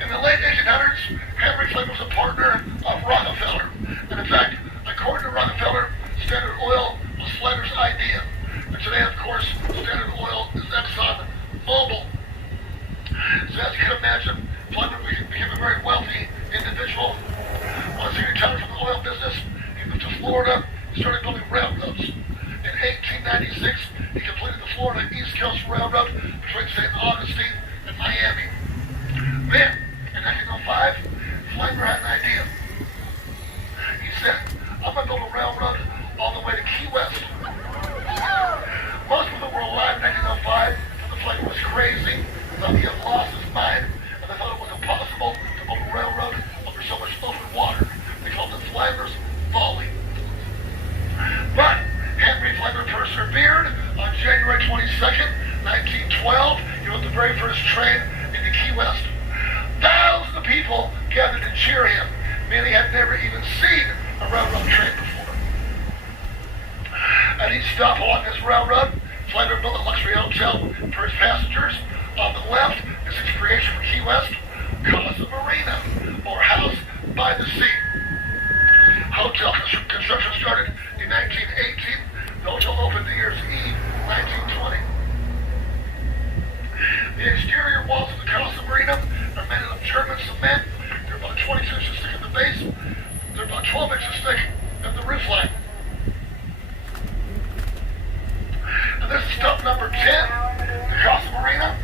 In the late 1800s, Henry Flagler was a partner of Rockefeller. And in fact, according to Rockefeller, Standard Oil was Flagler's idea. And today, of course, Standard Oil is Exxon Mobil. So as you can imagine, Flagler became a very wealthy individual. Once he retired from the oil business, he moved to Florida and started building railroads. In 1896, he completed the Florida East Coast Railroad between St. Augustine and Miami. Then, in 1905, Flagler had an idea. He said, I'm going to build a railroad all the way to Key West. Most people were alive in 1905, but the Flagler was crazy, thought he had lost his mind, and they thought it was impossible to build a railroad over so much open water. They called it Flagler's Folly. But Henry Flagler persevered. On January 22nd, 1912, he was the very first train into Key West. Thousands of people gathered to cheer him. Many had never even seen a railroad train before. At each stop along this railroad, Flagler built a luxury hotel for his passengers. On the left is his creation for Key West, Casa Marina, or House by the Sea. Hotel construction started in 1918. The hotel opened New Year's Eve, 1920. The exterior walls of the Casa Marina are made of German cement. They're about 22 inches thick at the base. They're about 12 inches thick at the roof line. And this is stop number 10 across the marina.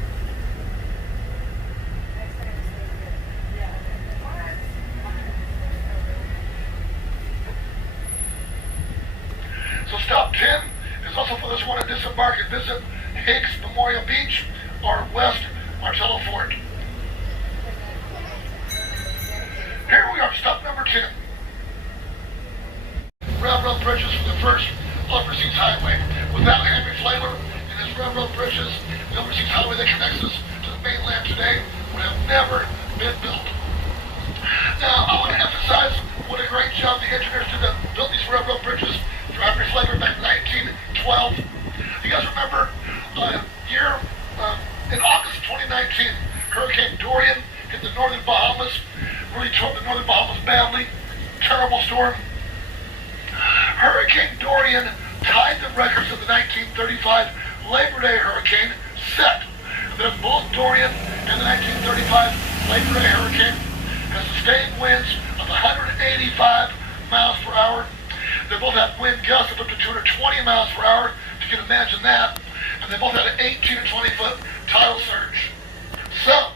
So stop 10 is also for those who want to disembark and visit Higgs Memorial Beach or West Martello Fort. Here we are, stop number 10. Railroad bridges for the first overseas highway. Without Henry Flagler and his railroad bridges, the overseas highway that connects us to the mainland today would have never been built. Now, I want to emphasize what a great job the engineers did to build these railroad bridges for Henry Flagler back in 1912. You guys remember in August 2019, Hurricane Dorian hit the northern Bahamas, really tore the northern Bahamas badly. Terrible storm. Hurricane Dorian tied the records of the 1935 Labor Day hurricane set. Then both Dorian and the 1935 Labor Day hurricane had sustained winds of 185 miles per hour. They both had wind gusts of up to 220 miles per hour, if you can imagine that. And they both had an 18 to 20 foot tidal surge. So,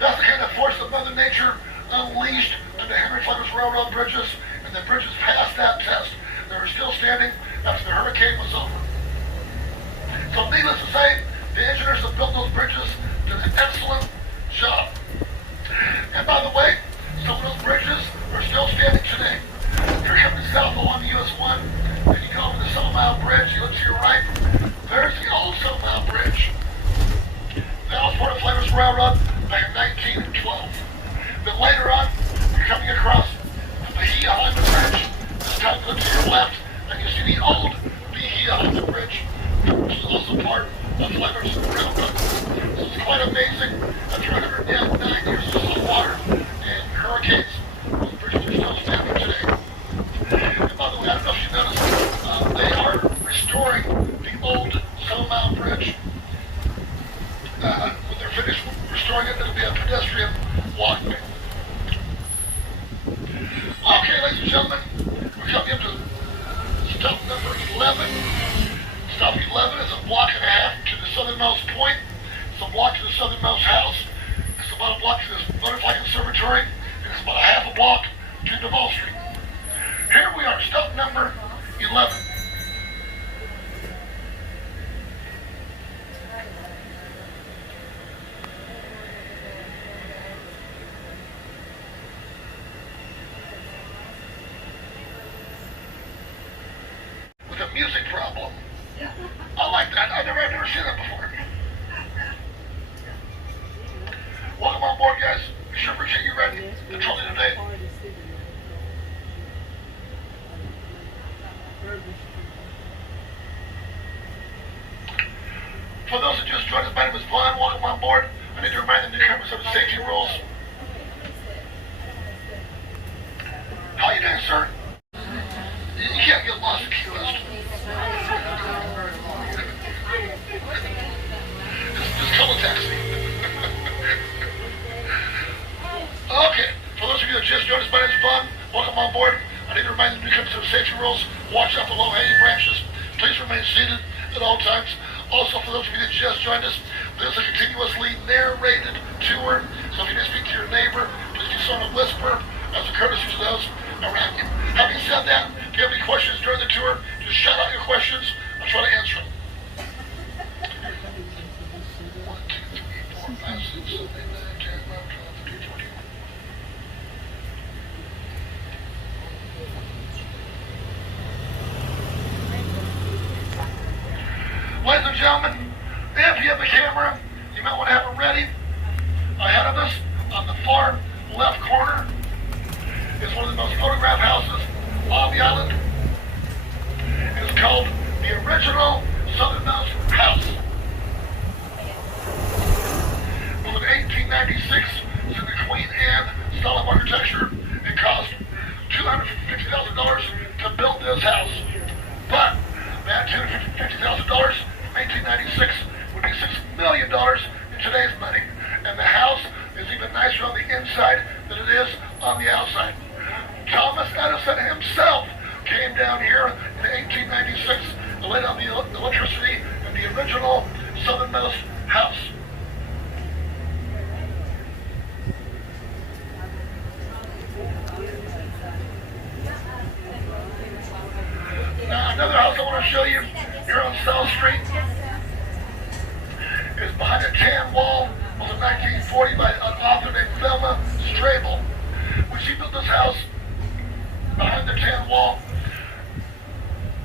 that's the kind of force that Mother Nature unleashed into Henry Flagler's railroad bridges, and the bridges passed that test. They were still standing after the hurricane was over. So needless to say, the engineers that built those bridges did an excellent job. And by the way, some of those bridges are still standing today. If you're coming south along US 1, and you go over the 7 Mile Bridge, you look to your right, there's the old 7 Mile Bridge. That was part of Flagler's Railroad back in 1912. Then later on, you're coming across the Bahia Highway Bridge. This time look to your left, and you see the old Bahia Highway Bridge, which is also part of Flagler's Railroad. This is quite amazing. After 109 years of salt water and hurricanes, those bridges are still standing today. And by the way, I don't know if you noticed, they are restoring the old 7 Mile Bridge. When they're finished restoring it, it'll be a pedestrian walkway. Okay, ladies and gentlemen, we're coming up to stop number 11. Stop 11 is a block and a half to the southernmost point. It's a block to the southernmost house. It's about a block to this butterfly conservatory, and it's about a half a block to Duval Street. Here we are, stop number 11. With a music problem. I like that. I've never seen that before. Welcome on board, guys. Be sure to get you ready. The trolley today. For those who just joined us, my name is Vaughn. Welcome on board. I need to remind the newcomers of the safety rules. How you doing, sir? You can't get lost in Key West. Just call a taxi. Okay, for those of you that just joined us, my name is Vaughn. Welcome on board. I need to remind the newcomers of the safety rules. Watch out for low-hanging branches. Please remain seated at all times. Also, for those of you that just joined us, this is a continuously narrated tour. So if you need to speak to your neighbor, please do so in a whisper as a courtesy to those around you. Having said that, if you have any questions during the tour, just shout out your questions. I'll try to answer them. 1, 2, 3, 4, 5, 6, 7, 8, 9, 10, 11, 12, 13, 14. Ladies and gentlemen, if you have a camera, you might want to have it ready. Ahead of us, on the far left corner, is one of the most photographed houses on the island. It is called the original southernmost house. It was in 1896, it's in the Queen Anne style of architecture. It cost $250,000 to build this house. But that $250,000 from 1896 would be $6 million in today's money. And the house is even nicer on the inside than it is on the outside. Thomas Edison himself came down here in 1896 and laid on the electricity in the original southernmost house. Now another house I want to show you here on South Street is behind a tan wall. It was in 1940 by an author named Thelma Strable. When she built this house behind the tan wall,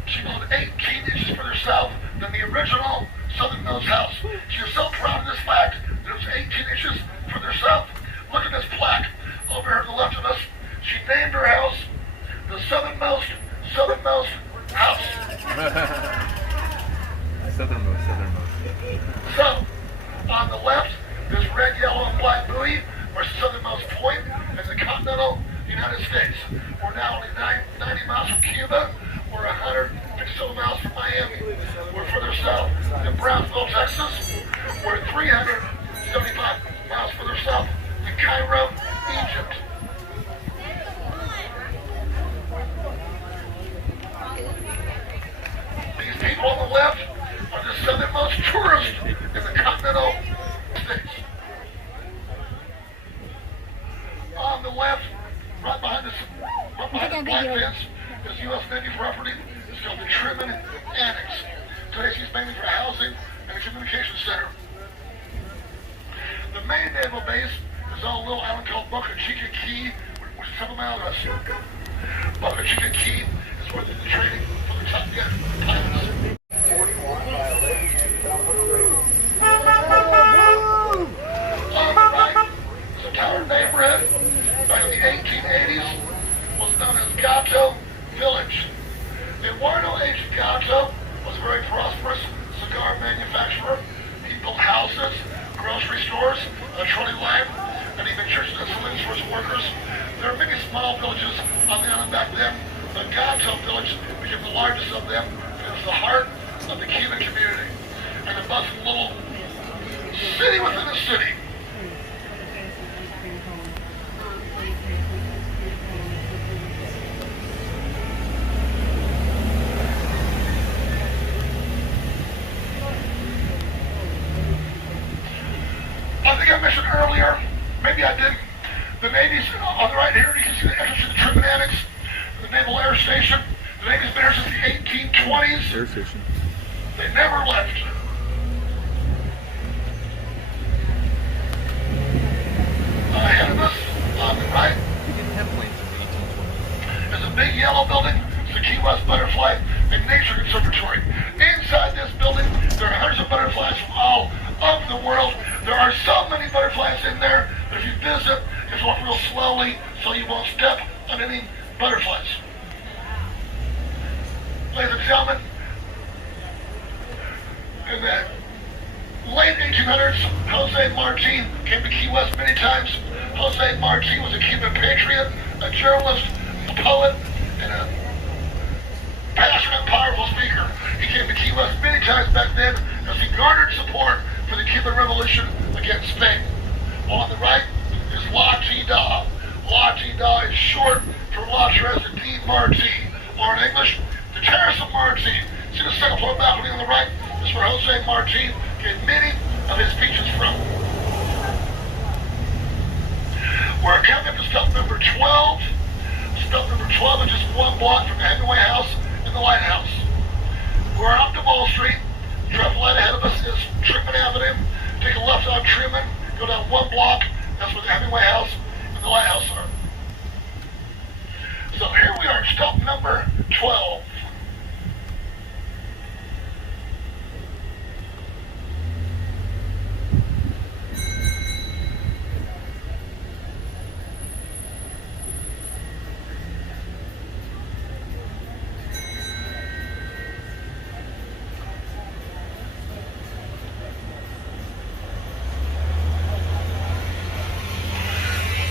she built 18 inches further south than the original southernmost house. She was so proud of this fact that it was 18 inches further south. Look at this plaque over here to the left of us. She named her house the southernmost house. Southernmost. So, on the left, this red, yellow, and black buoy, or southernmost point in the continental United States. We're now only 90 miles from Cuba. We're 157 miles from Miami. We're further south than Brownsville, Texas. We're 375 miles further south than Cairo, Egypt. These people on the left are the southernmost tourists in the continental States. On the left, right behind the black fence, is U.S. Navy property. It's called the Truman Annex. Today she's mainly for housing and a communication center. The main naval base is on a little island called Boca Chica Key, which is 7 miles west. Boca Chica Key is where they're training for the Top Gun pilots. 41 violation, on the right is a tower neighborhood. Back in the 1880s, was known as Gato Village. Eduardo H. Gato was a very prosperous cigar manufacturer. He built houses, grocery stores, a trolley line, and even churches and saloons for his workers. There are many small villages on the island back then. The Gato Village became the largest of them. It was the heart of the Cuban community. And a bustling little city within a city. I think I mentioned earlier, maybe I didn't, the Navy's on the right here, you can see the entrance to the Truman Annex, the Naval Air Station. The Navy's been here since the 1820s. Air station. They never left. Ahead of us, on the right, We didn't have planes in the 1820s. there's a big yellow building. It's the Key West Butterfly and Nature Conservatory. Inside this building, there are hundreds of butterflies from all over the world. There are so many butterflies in there that if you visit, you have to walk real slowly so you won't step on any butterflies. Ladies and gentlemen, in the late 1800s, Jose Marti came to Key West many times. Jose Marti was a Cuban patriot, a journalist, a poet, and a passionate, powerful speaker. He came to Key West many times back then as he garnered support for the Cuban Revolution against Spain. On the right is La Tida. La Tida is short for La Terrace de Marti, or in English, the Terrace of Marti. See the second floor balcony on the right? This is where Jose Marti gave many of his speeches from. We're coming up to stop number 12. Stop number 12 is just one block from the Hemingway house and the lighthouse. We're on Duval Street. Traffic light ahead of us is Truman Avenue. Take a left on Truman, go down one block. That's where the Hemingway house and the lighthouse are. So here we are, stop number 12.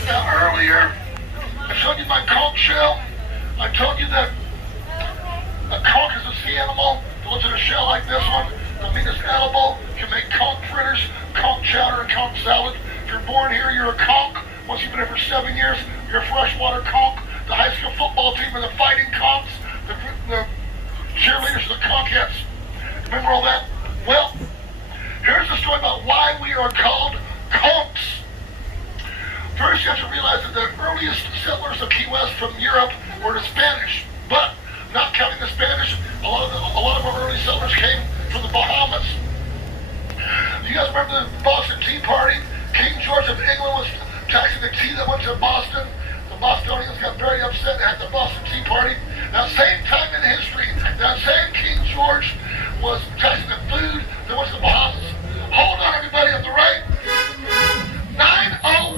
Now earlier, I showed you my conch shell. I told you that a conch is a sea animal that lives in a shell like this one. The meat is edible. You can make conch fritters, conch chowder, and conch salad. If you're born here, you're a conch. Once you've been here for 7 years, you're a freshwater conch. the high school football team and the fighting conchs, the cheerleaders, the conchettes. Remember all that? Well, here's the story about why we are called conchs. First, you have to realize that the earliest settlers of Key West from Europe were the Spanish. But, not counting the Spanish, a lot of our early settlers came from the Bahamas. You guys remember the Boston Tea Party? King George of England was taxing the tea that went to Boston. The Bostonians got very upset at the Boston Tea Party. Now, same time in history, that same King George was taxing the food that went to the Bahamas. Hold on, everybody, on the right. 901,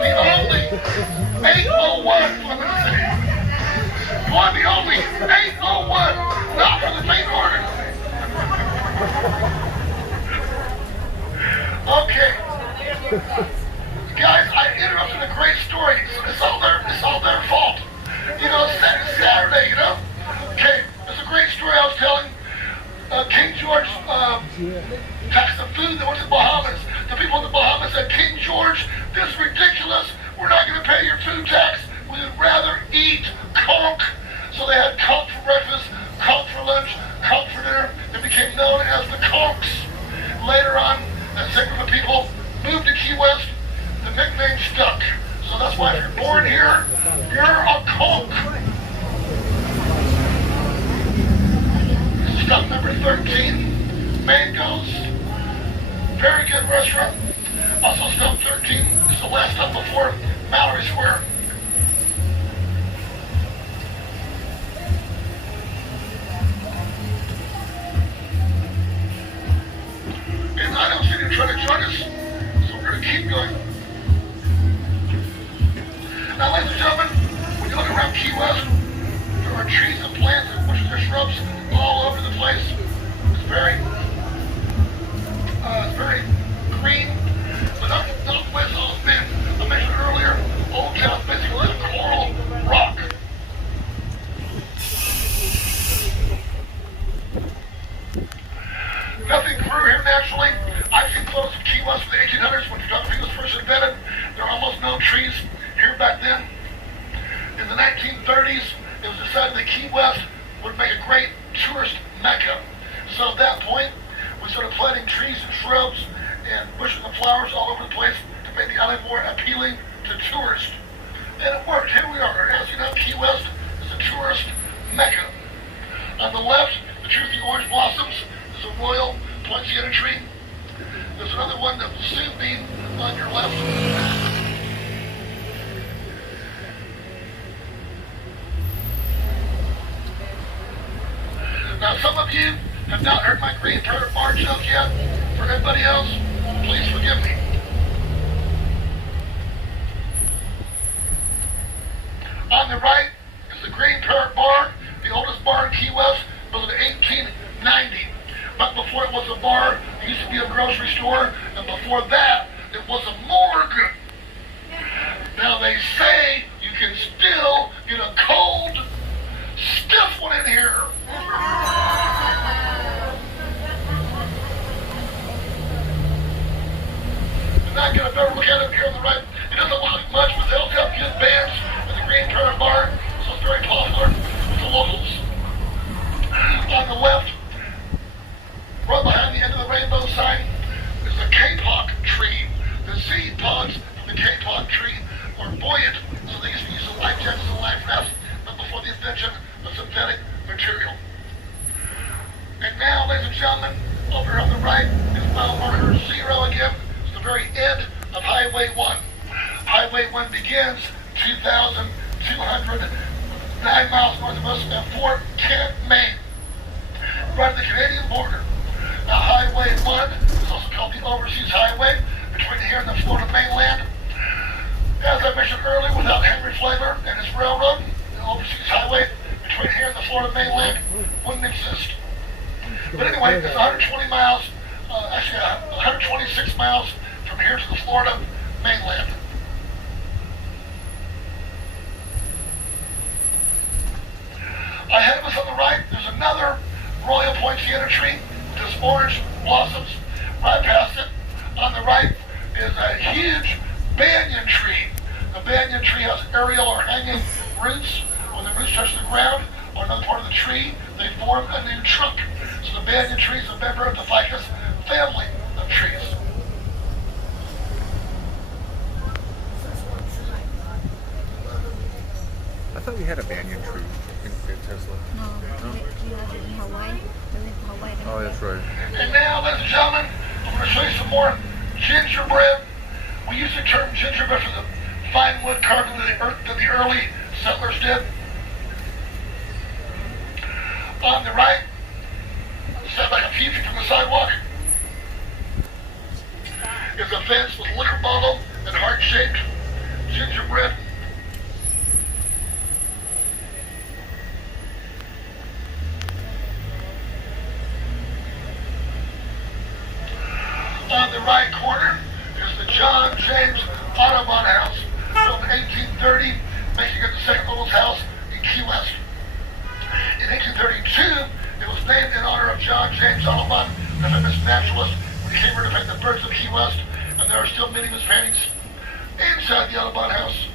the only 801 for the city. One, the only 801, not for the faint hearted. Okay. Guys, I interrupted a great story. It's all their fault. You know, it's Saturday, you know? Okay, it's a great story I was telling. King George taxed the food that went to the Bahamas. The people in the Bahamas said, King George, this is ridiculous. We're not going to pay your food tax. We would rather eat conch. So they had conch for breakfast, conch for lunch, conch for dinner. They became known as the conchs. Later on, that same group of people moved to Key West. The nickname stuck. So that's why if you're born here, you're a conch. Stop number 13, Mangoes. Very good restaurant. Also stop 13 is the last stop before Mallory Square. And I don't see you trying to join us, so we're going to keep going. Now, ladies and gentlemen, when you look around Key West, there are trees and plants and bushes and shrubs all over the place. It's very green, but not the way it's always been. I mentioned earlier, Old Town basically is a coral rock. Nothing grew here naturally. I've seen photos of Key West from the 1800s when photography was first invented. There are almost no trees here back then. In the 1930s, it was decided that Key West would make a great tourist mecca. So at that point, we started planting trees and shrubs and bushes and flowers all over the place to make the island more appealing to tourists. And it worked. Here we are. As you know, Key West is a tourist mecca. On the left, the tree with the orange blossoms is a royal poinsettia tree. There's another one that will soon be on your left. Now, some of you have not heard my green parrot bar joke yet. For everybody else, please forgive me. On the right is the Green Parrot Bar, the oldest bar in Key West, built in 1890. But before it was a bar, it used to be a grocery store, and before that, it was a morgue. Now they say you can still get a cold, stiff one in here. Not get a better look at it here on the right. It doesn't look much, but they'll have good bands at the Green Parrot Bar, so it's very popular with the locals. On the left, right behind the end of the rainbow sign, is the kapok tree. The seed pods from the kapok tree are buoyant, so they used to use the life jackets and life rafts, but before the invention of synthetic material. And now, ladies and gentlemen, over here on the right is mile marker 0 again. Very end of Highway 1. Highway 1 begins 2,209 miles north of us at Fort Kent, Maine, right at the Canadian border. Now, Highway 1 is also called the Overseas Highway between here and the Florida mainland. As I mentioned earlier, without Henry Flagler and his railroad, the Overseas Highway between here and the Florida mainland wouldn't exist. But anyway, it's 120 miles, actually 126 miles from here to the Florida mainland. Ahead of us on the right, there's another royal poinsettia tree with just orange blossoms. Right past it, on the right, is a huge banyan tree. The banyan tree has aerial or hanging roots. When the roots touch the ground or another part of the tree, they form a new trunk. So the banyan tree is a member of the ficus family of trees. I thought we had a banyan tree in Tesla. No, we have it in Hawaii. We went to Hawaii. Oh, that's right. And now, ladies and gentlemen, I'm going to show you some more gingerbread. We use the term gingerbread for the fine wood carving that the early settlers did. On the right, set like a few feet from the sidewalk, is a fence with liquor bottle and heart-shaped gingerbread. On the right corner is the John James Audubon House, built in 1830, making it the second oldest house in Key West. In 1832, it was named in honor of John James Audubon, the famous naturalist, when he came here to paint the birds of Key West, and there are still many of his paintings inside the Audubon House.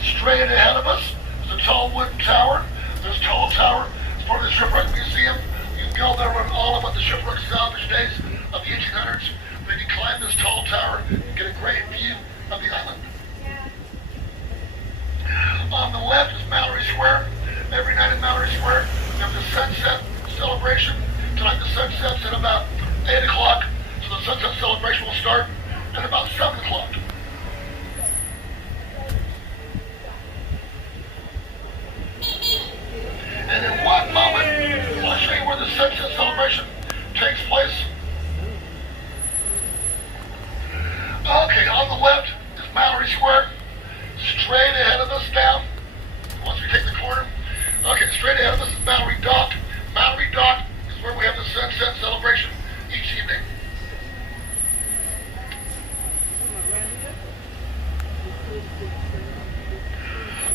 Straight ahead of us is a tall wooden tower. This tall tower is part of the Shipwreck Museum. You can go there and learn all about the shipwreck salvage days of the 1800s. Then you climb this tall tower and get a great view of the island. On the left is Mallory Square. Every night in Mallory Square, we have the sunset celebration. Tonight the sun sets at about 8 o'clock, so the sunset celebration will start at about 7 o'clock. And in one moment, I'll show you where the sunset celebration takes place. Okay, on the left is Mallory Square. Straight ahead of us now, once we take the corner. Okay, straight ahead of us is Mallory Dock. Mallory Dock is where we have the sunset celebration each evening.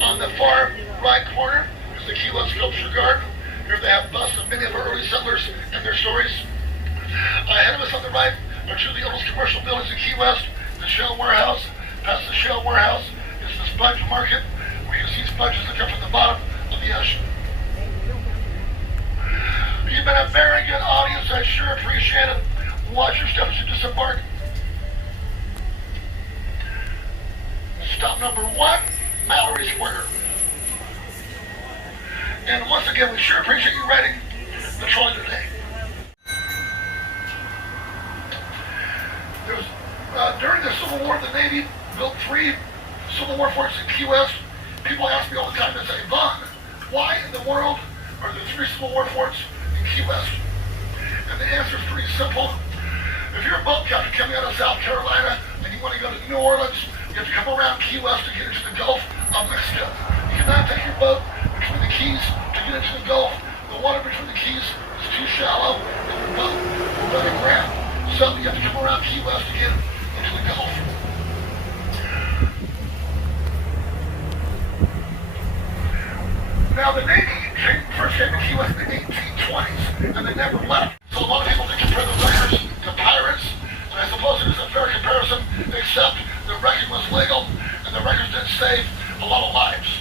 On the far right corner is the Key West Sculpture Garden. Here they have busts of many of our early settlers and their stories. Ahead of us on the right are two of the oldest commercial buildings in Key West, the Shell Warehouse. Past the Shell Warehouse is the sponge market, where you see sponges that come from the bottom of the ocean. You've been a very good audience. I sure appreciate it. Watch your steps as you disembark. Stop number 1, Mallory Square. And once again, we sure appreciate you riding the trolley today. There was, during the Civil War, the Navy built 3 Civil War forts in Key West. People ask me all the time, they say, Vaughn, why in the world are there 3 Civil War forts in Key West? And the answer is pretty simple. If you're a boat captain coming out of South Carolina and you want to go to New Orleans, you have to come around Key West to get into the Gulf of Mexico. You cannot take your boat between the Keys to get into the Gulf. The water between the Keys is too shallow and your boat will run aground. So you have to come around Key West to get into the Gulf. Now the Navy first came to Key West in the 1820s, and they never left. So a lot of people think compare the wreckers to pirates, and I suppose it is a fair comparison, except the wrecking was legal, and the wreckers did save a lot of lives.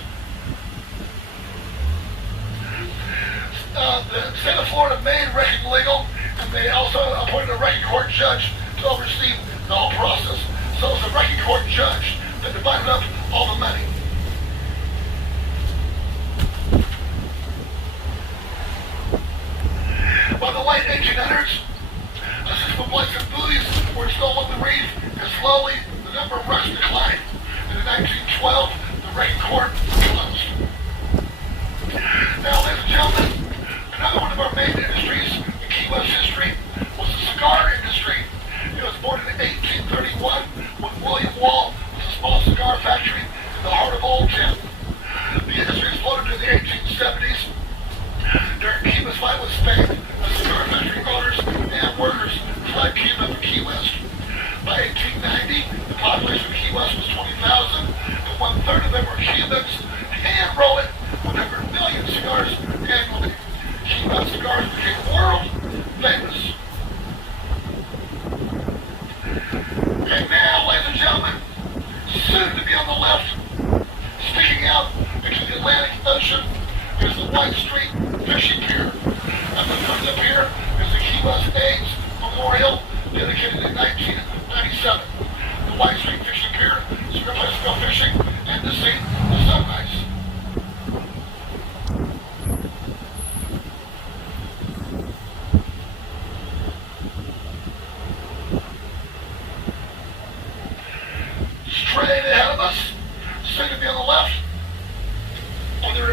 The state of Florida made wrecking legal, and they also appointed a wrecking court judge to oversee the whole process. So it was the wrecking court judge that divided up all the money. By the late 1800s, a system of lights and buoys were installed on the reef, and slowly the number of wrecks declined. And in 1912, the wrecking court closed. Now, ladies and gentlemen, another one of our main industries in Key West history was the cigar industry. It was born in 1831 when William Wall was a small cigar factory in the heart of Old Town. The industry exploded in the 1870s. During Cuba's fight with Spain, the cigar factory owners and workers fled Cuba for Key West. By 1890, the population of Key West was 20,000, and 1/3 of them were Cubans,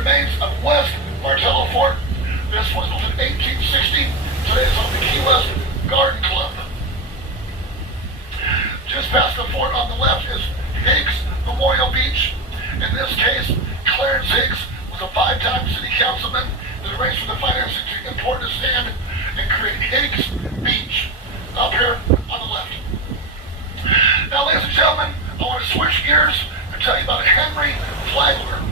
remains of West Martello Fort. This was built in 1860. Today is on the Key West Garden Club. Just past the fort on the left is Higgs Memorial Beach. In this case, Clarence Higgs was a 5-time city councilman that arranged for the financing to import the sand and create Higgs Beach up here on the left. Now, ladies and gentlemen, I want to switch gears and tell you about Henry Flagler.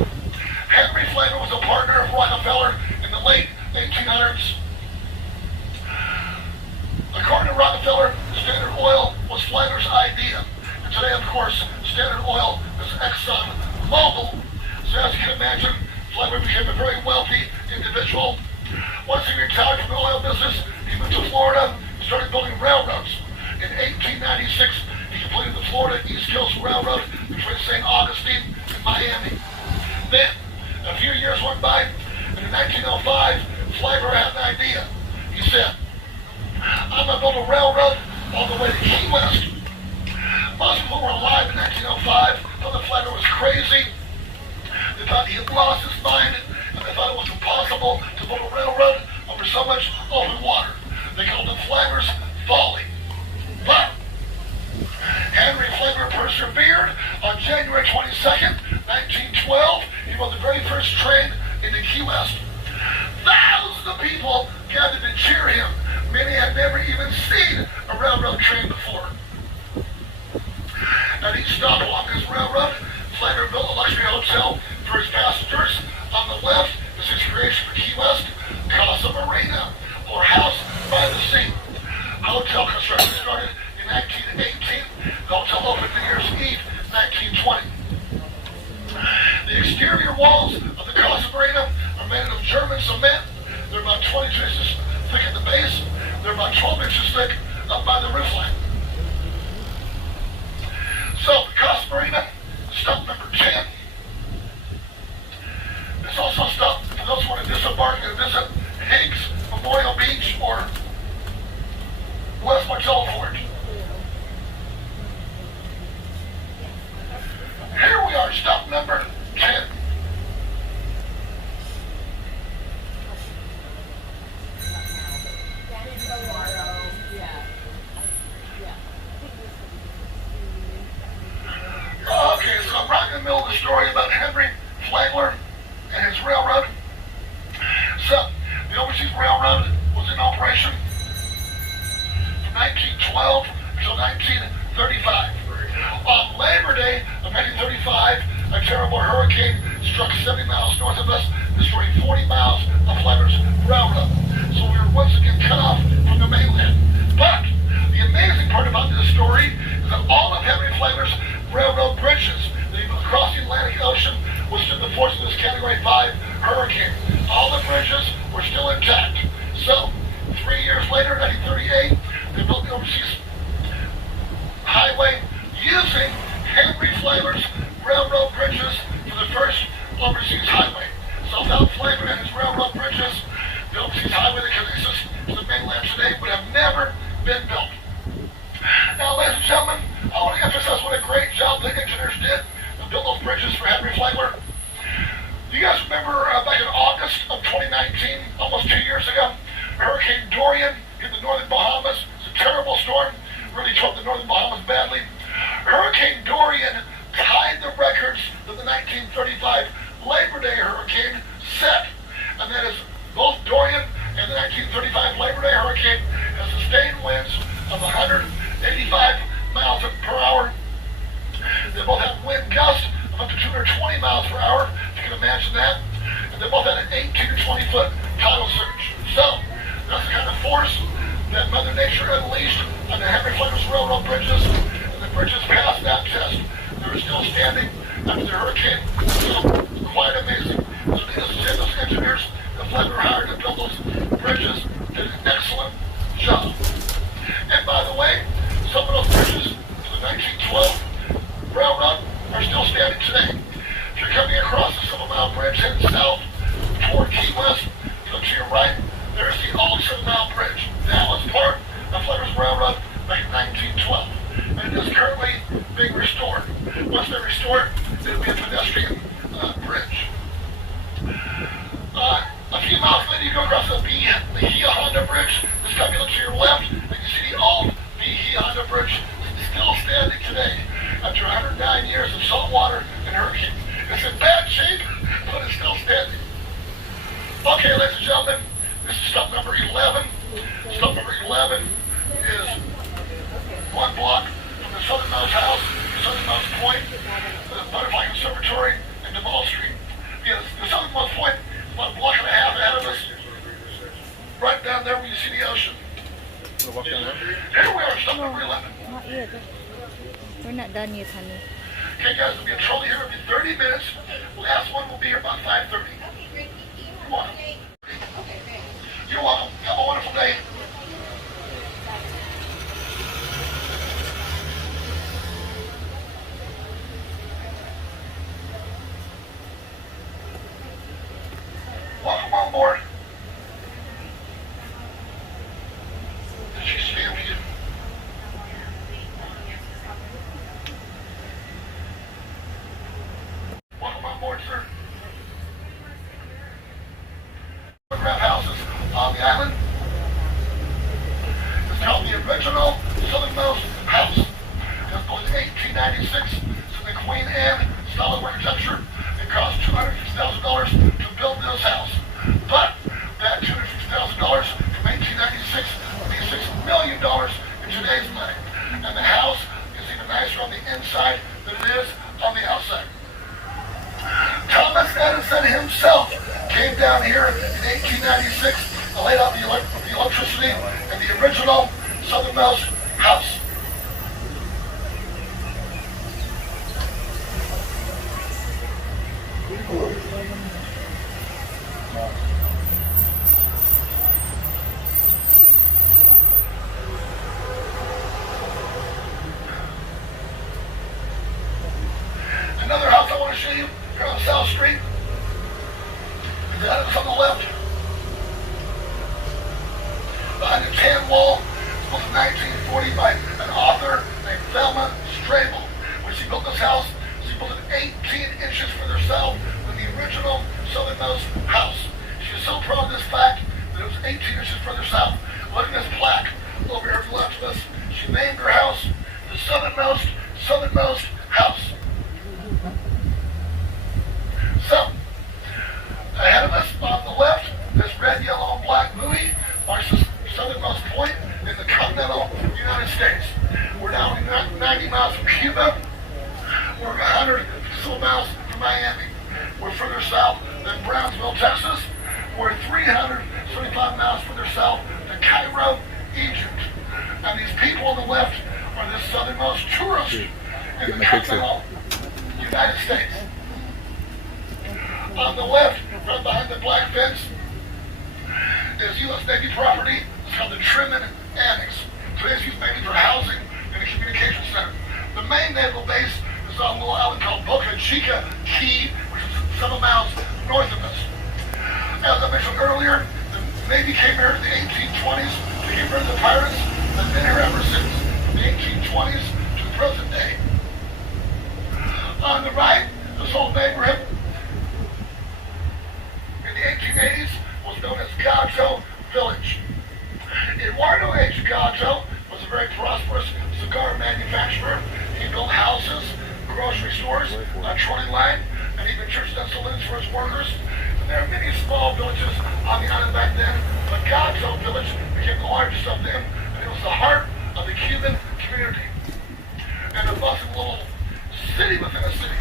Henry Flagler was a partner of Rockefeller in the late 1800s. According to Rockefeller, Standard Oil was Flagler's idea. And today, of course, Standard Oil is Exxon Mobil. So as you can imagine, Flagler became a very wealthy individual. Once he retired from the oil business, he moved to Florida and started building railroads. In 1896, he completed the Florida East Coast Railroad between St. Augustine and Miami. Then, a few years went by, and in 1905, Flagler had an idea. He said, I'm going to build a railroad all the way to Key West. Most people who were alive in 1905 thought that Flagler was crazy. They thought he had lost his mind, and they thought it was impossible to build a railroad over so much open water. They called it Flagler's folly. But Henry Flagler persevered. On January 22nd, 1912, he built the very first train into Key West. Thousands of people gathered to cheer him. Many had never even seen a railroad train before. At each stop along his railroad, Flagler built a luxury hotel for his passengers. On the left is his creation for Key West, Casa Marina, or House by the Sea. Hotel construction started in 1918. The hotel opened New Year's Eve, 1920. The exterior walls of the Casa Marina are made of German cement. They're about 20 inches thick at the base. They're about 12 inches thick up by the roofline. So, the Casa Marina, stop number 10. It's also stop for those who want to disembark and visit Higgs Memorial Beach or West Martello Fort. Here we are, stop number 10. Okay, so I'm right in the middle of the story about Henry Flagler and his railroad. So, the Overseas Railroad was in operation from 1912 until 1935. On Labor Day of 1935, a terrible hurricane struck 70 miles north of us, destroying 40 miles of Flagler's railroad. So we were once again cut off from the mainland. But the amazing part about this story is that all of Henry Flagler's railroad bridges that he built across the Atlantic Ocean withstood the force of this Category 5 hurricane. All the bridges were still intact. So, 3 years later, 1938, they built the Overseas Highway using Henry Flagler's railroad bridges for the first Overseas Highway. So without Flagler and his railroad bridges, the Overseas Highway that connects us to the mainland today would have never been built. Now, ladies and gentlemen, I want to emphasize what a great job the engineers did to build those bridges for Henry Flagler. Do you guys remember back in August of 2019, almost 2 years ago, Hurricane Dorian hit the northern Bahamas? It's a terrible storm, really troubled the northern Bahamas badly. Hurricane Dorian tied the records that the 1935 Labor Day hurricane set, and that is both Dorian and the 1935 Labor Day hurricane has sustained winds of 185 miles per hour. They both have wind gusts of up to 220 miles per hour, if you can imagine that. And they both had an 18 to 20 foot tidal surge. So, that's the kind of force that Mother Nature unleashed on the Henry Flagler's railroad bridges, and the bridges passed that test. They were still standing after the hurricane. So, quite amazing. So, needless to say, those engineers that Flagler hired to build those bridges did an excellent job. And by the way, some of those bridges to the 1912 railroad are still standing today. If you're coming across the 7 Mile Bridge heading south toward Key West, you look to your right, there's the old 7 Mile Bridge. That was part of Flagler's railroad back in 1912. And it is currently being restored. Once they restore it, it'll be a pedestrian bridge. Okay, ladies and gentlemen, this is stop number 11. Stop number 11 is one block from the southernmost house, the southernmost point, the Butterfly Conservatory, and Duval Street. Yes, the southernmost point is about a block and a half ahead of us. Right down there where you see the ocean. Here we are, stop number 11. Not yet. We're not done yet, honey. Okay, guys, there'll be a trolley here every 30 minutes. Last one will be here about 5:30. You're welcome. You're welcome. Have a wonderful day. Welcome on board. Did she stamp you? Welcome on board, sir. Photograph houses on the island. It's called the original southernmost house. It was built in 1896. It's in the Queen Anne solid architecture. It cost $250,000 to build this house. But that $250,000 from 1896 would be $6 million in today's money. And the house is even nicer on the inside than it is on the outside. Thomas Edison himself came down here in 1896 and laid out the electricity in the original southernmost house. Another house I want to show you here on South Street. It's on the left. Behind the tan wall, it's built in 1940 by an author named Thelma Strable. When she built this house, she built it 18 inches further south than the original southernmost house. She is so proud of this fact that it was 18 inches further south. Look at this plaque over here to the left of us. She named her house the southernmost house. So, ahead of us on the left, this red, yellow, and black buoy marks the southernmost point in the continental United States. We're now 90 miles from Cuba. We're 100 miles from Miami. We're further south than Brownsville, Texas. We're 375 miles further south to Cairo, Egypt. And these people on the left are the southernmost tourists in the continental United States. On the left, right behind the black fence, is U.S. Navy property. It's called the Truman Annex. Today's used mainly for housing and a communication center. The main naval base is on a little island called Boca Chica Key, which is 7 miles north of us. As I mentioned earlier, the Navy came here in the 1820s to get rid of the pirates, and been here ever since, from the 1820s to the present day. On the right, this whole neighborhood in the 1880s was known as Gato Village. Eduardo H. Gato was a very prosperous cigar manufacturer. He built houses, grocery stores, a trolley line, and even churches and saloons for his workers. And there are many small villages on the island back then, but Gato Village became the largest of them, and it was the heart of the Cuban community. And a bustling little city within a city.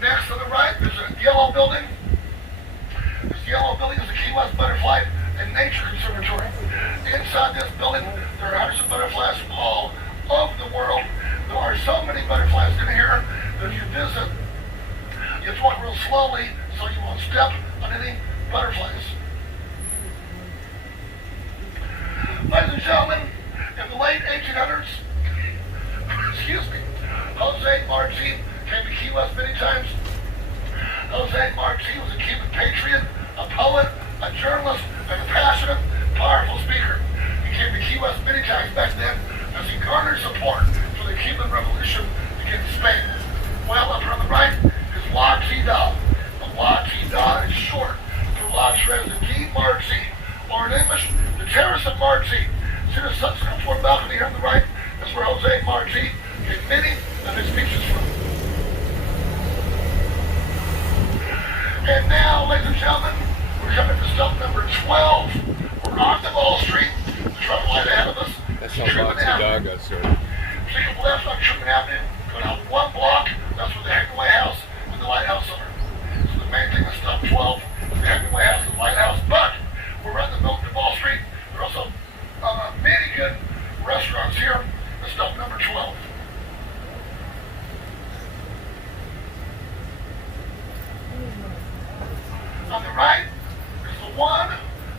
Next on the right, there's a yellow building. This yellow building is the Key West Butterfly and Nature Conservatory. Inside this building, there are hundreds of butterflies from all over the world. There are so many butterflies in here that if you visit, you have to walk real slowly so you won't step on any butterflies. Ladies and gentlemen, in the late 1800s, Jose Marti came to Key West many times. Jose Marti was a Cuban patriot, a poet, a journalist, and a passionate, powerful speaker. He came to Key West many times back then as he garnered support for the Cuban Revolution against Spain. Well, up here on the right is La Tida. The La Tida is short for La Tres de Marti, or in English, the Terrace of Marti. See the subsequent floor balcony here on the right? That's where Jose Marti gave many of his speeches from. And now, ladies and gentlemen, We're coming to stop number 12. We're on Duval Street. The truck light ahead of us. That's how Boxy Dog got started. Take a left on Truman Avenue. Go down one block. That's where the Hemingway house and the lighthouse are. So the main thing is stop 12 is the Hemingway house and the lighthouse. But we're right in the middle of Duval Street. There are also many good restaurants here. Let's stop number 12. On the right is the one,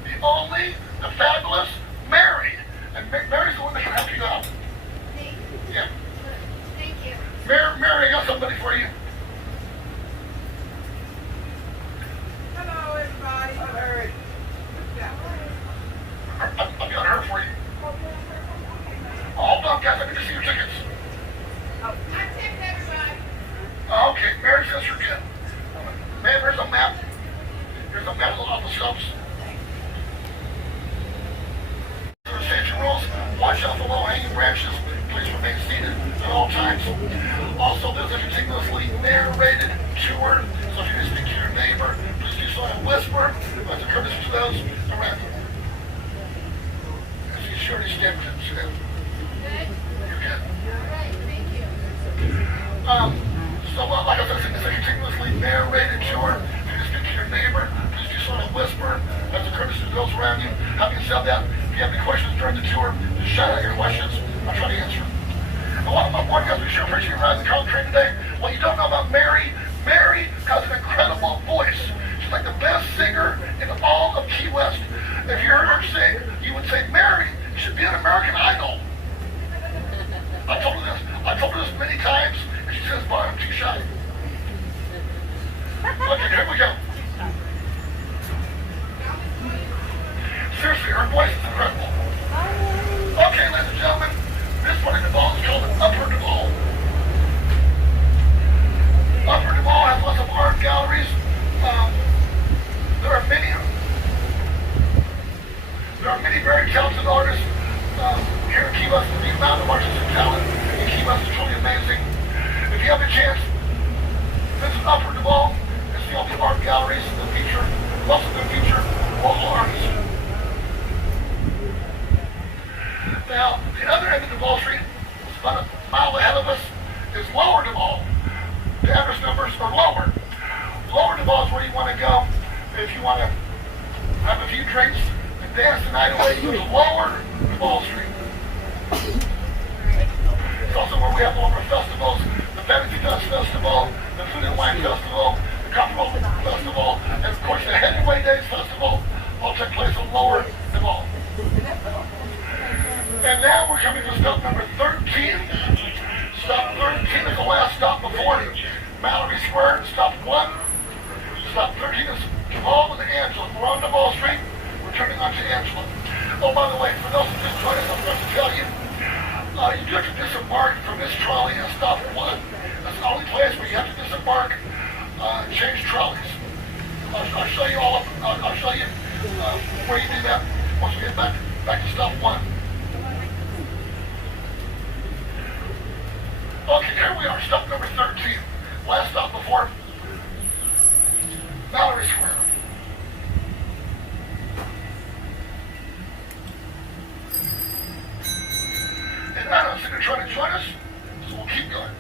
the only, the fabulous Mary. And Mary's the one that can help you out. Yeah. Thank you. Mary, I got somebody for you. Hello, everybody. I'm Mary. I'll get her for you. Hold on, guys. I need to see your tickets. I tipped everybody. Okay, Mary says you're good. Man, there's a map. Here's a map of all the shops. There are safety rules. Watch out for low-hanging branches. Please remain seated at all times. Also, there's a continuously narrated tour. So if you need to speak to your neighbor, please do so in a whisper. As a courtesy to those around you. As you surely stamped it, so you're good. So like I said, it's a continuously narrated tour. If you speak to your neighbor, please do so in a whisper. As a courtesy to those around you. Having said that, if you have any questions during the tour, just shout out your questions. I'll try to answer them. And one of my board guys, we sure appreciate you riding the car train today. What you don't know about Mary, Mary has an incredible voice. She's like the best singer in all of Key West. If you heard her sing, you would say, Mary, you should be an American Idol. I told her this many times, and she says, but I'm too shy. Okay, here we go. Seriously, her voice is incredible. Okay, ladies and gentlemen, this part of Duval is called Upper Duval. Upper Duval has lots of art galleries. There are many very talented artists here in Key West. The amount of artists and talent in Key West is truly amazing. If you have a chance, visit Upper Duval and see all the art galleries that feature, most of them feature local artists. Now, the other end of Duval Street, about a mile ahead of us, is Lower Duval. The address numbers are lower. Lower Duval is where you want to go if you want to have a few drinks and dance the night away. You go to Lower Duval Street. It's also where we have all of our festivals, the Fantasy Dust Festival, the Food and Wine Festival, the Conch Republic Festival, and of course the Hemingway Days Festival all take place in Lower Duval. And now we're coming to stop number 13. Stop 13 is the last stop before Mallory Square. Stop 1. Stop 13 is Duval and Angela. We're on Duval Street. We're turning onto Angela. Oh, by the way, for those who just joined us, I'm going to tell you, you do have to disembark from this trolley at stop 1. That's the only place where you have to disembark and change trolleys. I'll show you all. I'll show you where you do that once we get back to stop 1. Okay, here we are, stop number 13. Last stop before Mallory Square. And I don't think they're trying to join us, so we'll keep going.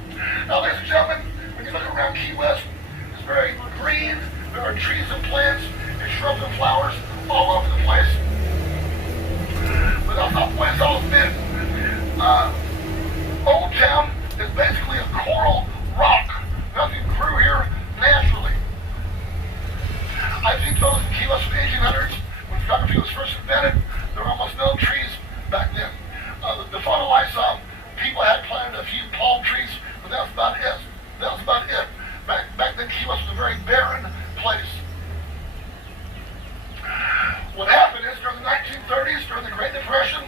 Now, ladies and gentlemen, when you look around Key West, it's very green. There are trees and plants and shrubs and flowers all over the place. But that's not the way it's always been. Old Town is basically a coral rock. Nothing grew here naturally. I think those in Key West in the 1800s, when photography was first invented, there were almost no trees back then. The photo I saw, people had planted a few palm trees, but that was about it. That was about it. Back then, Key West was a very barren place. What happened is, during the 1930s, during the Great Depression,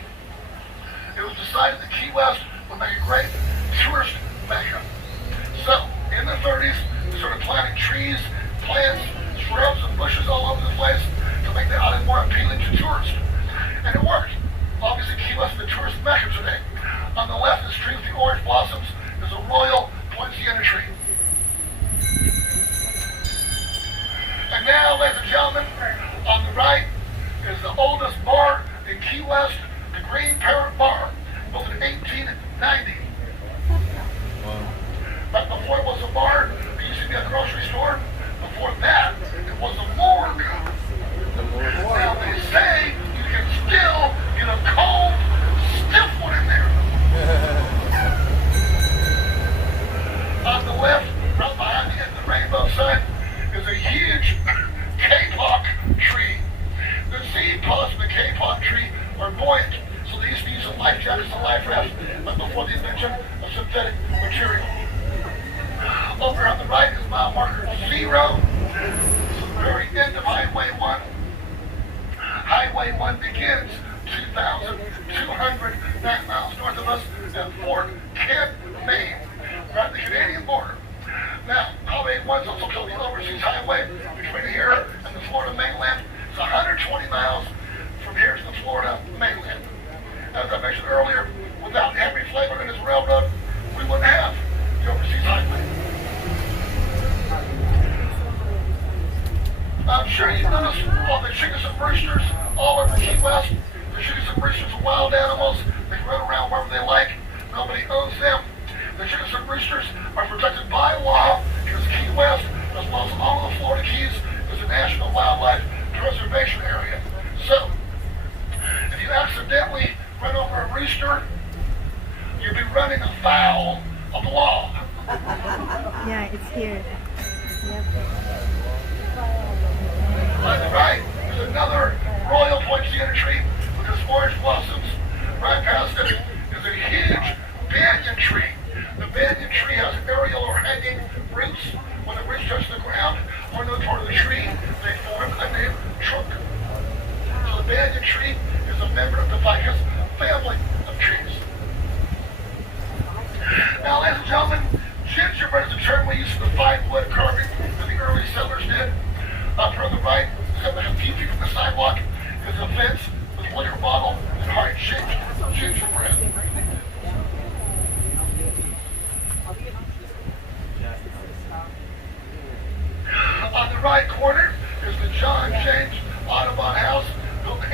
it was decided that Key West would make a great tourist mecca. So, in the 30s, they started planting trees, plants, shrubs, and bushes all over the place to make the island more appealing to tourists. And it worked. Obviously, Key West is the tourist mecca today. On the left, the tree with the orange blossoms is a royal poinsettia tree. And now, ladies and gentlemen, On the right is the oldest bar in Key West, the Green Parrot Bar, built in 1890. Wow. But before it was a bar, it used to be a grocery store. Before that, it was a morgue. Now they say you can still get a cold, stiff one in there. On the left, right behind the rainbow sign, is a huge kapok tree. The seed pods of the kapok tree are buoyant, so they used to use life jackets and life rafts, but before the invention of synthetic material. Over on the right is mile marker 0. It's the very end of Highway 1. Highway 1 begins 2,209 miles north of us at Fort Kent, Maine, right at the Canadian border. Now, Highway 1 is also called the Overseas Highway between here and the Florida mainland. It's 120 miles from here to the Florida mainland. As I mentioned earlier, without Henry Flagler and his railroad, we wouldn't have the Overseas Highway. I'm sure you've noticed all the chickens and roosters all over Key West. The chickens and roosters are wild animals. They can run around wherever they like. Nobody owns them. The chickens and roosters are protected by law because Key West, as well as all of the Florida Keys, is a national wildlife preservation area. So, if you accidentally run over a rooster, you'll be running afoul of the law. Yeah, it's here. Yep. On the right is another Royal Poinsettia tree with its orange blossoms. Right past it is a huge banyan tree. The banyan tree has aerial or hanging roots. When the roots touch the ground or another part of the tree, they form a new trunk. So the banyan tree is a member of the ficus family of trees. Now, ladies and gentlemen, gingerbread is a term we use for the fine wood carving that the early settlers did. Up on the right, a few feet from the sidewalk, is a fence with a liquor bottle and heart-shaped gingerbread. On the right corner is the John James Audubon House, built in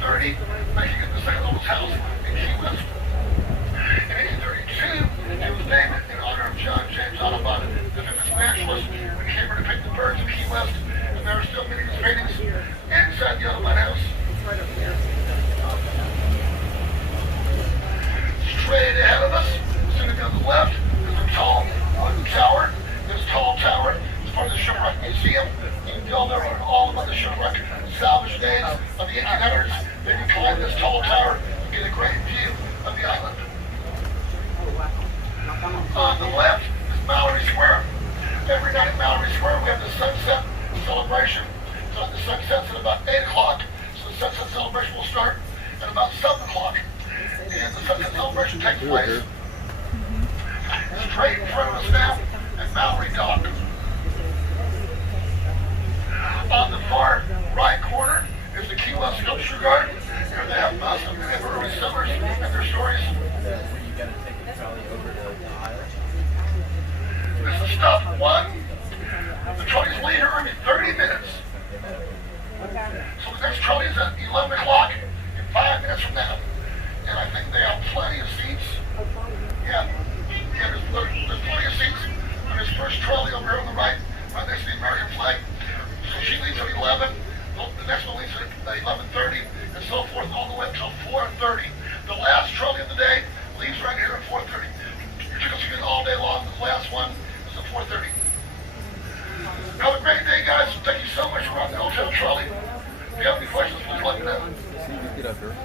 1830, making it the second oldest house in Key West. In 1832, it was named in honor of John James Audubon, the famous naturalist, when he came here to paint the birds of Key West. And there are still many of his paintings inside the Audubon House. Straight ahead of us, sitting on the left, is a tall wooden tower. This tall tower is part of the Shipwreck Museum. You can go there and learn all about the shipwreck salvage days of the 1800s. Then you climb this tall tower and get a great view of the island. On the left is Mallory Square. Every night at Mallory Square, we have the sunset celebration. So the sun sets at about 8 o'clock. So the sunset celebration will start at about 7 o'clock. And the sunset celebration takes place straight in front of us now at Mallory Dock. On the far right corner is the Key West Sculpture Garden. Here they have most of the early settlers and their stories. This is stop 1. The trolley's leaving here in 30 minutes. So the next trolley is at 11 o'clock in 5 minutes from now. And I think they have plenty of seats. Yeah, there's plenty of seats on this first trolley over here on the right next to the American flag. So she leaves at 11. The next one leaves at 11:30, and so forth all the way until 4:30. The last trolley of the day leaves right here at 4:30. Your tickets are good all day long. The last one is at 4:30. Have a great day, guys. Thank you so much for running the hotel trolley. If you have any questions, please let me know. See, you get up here.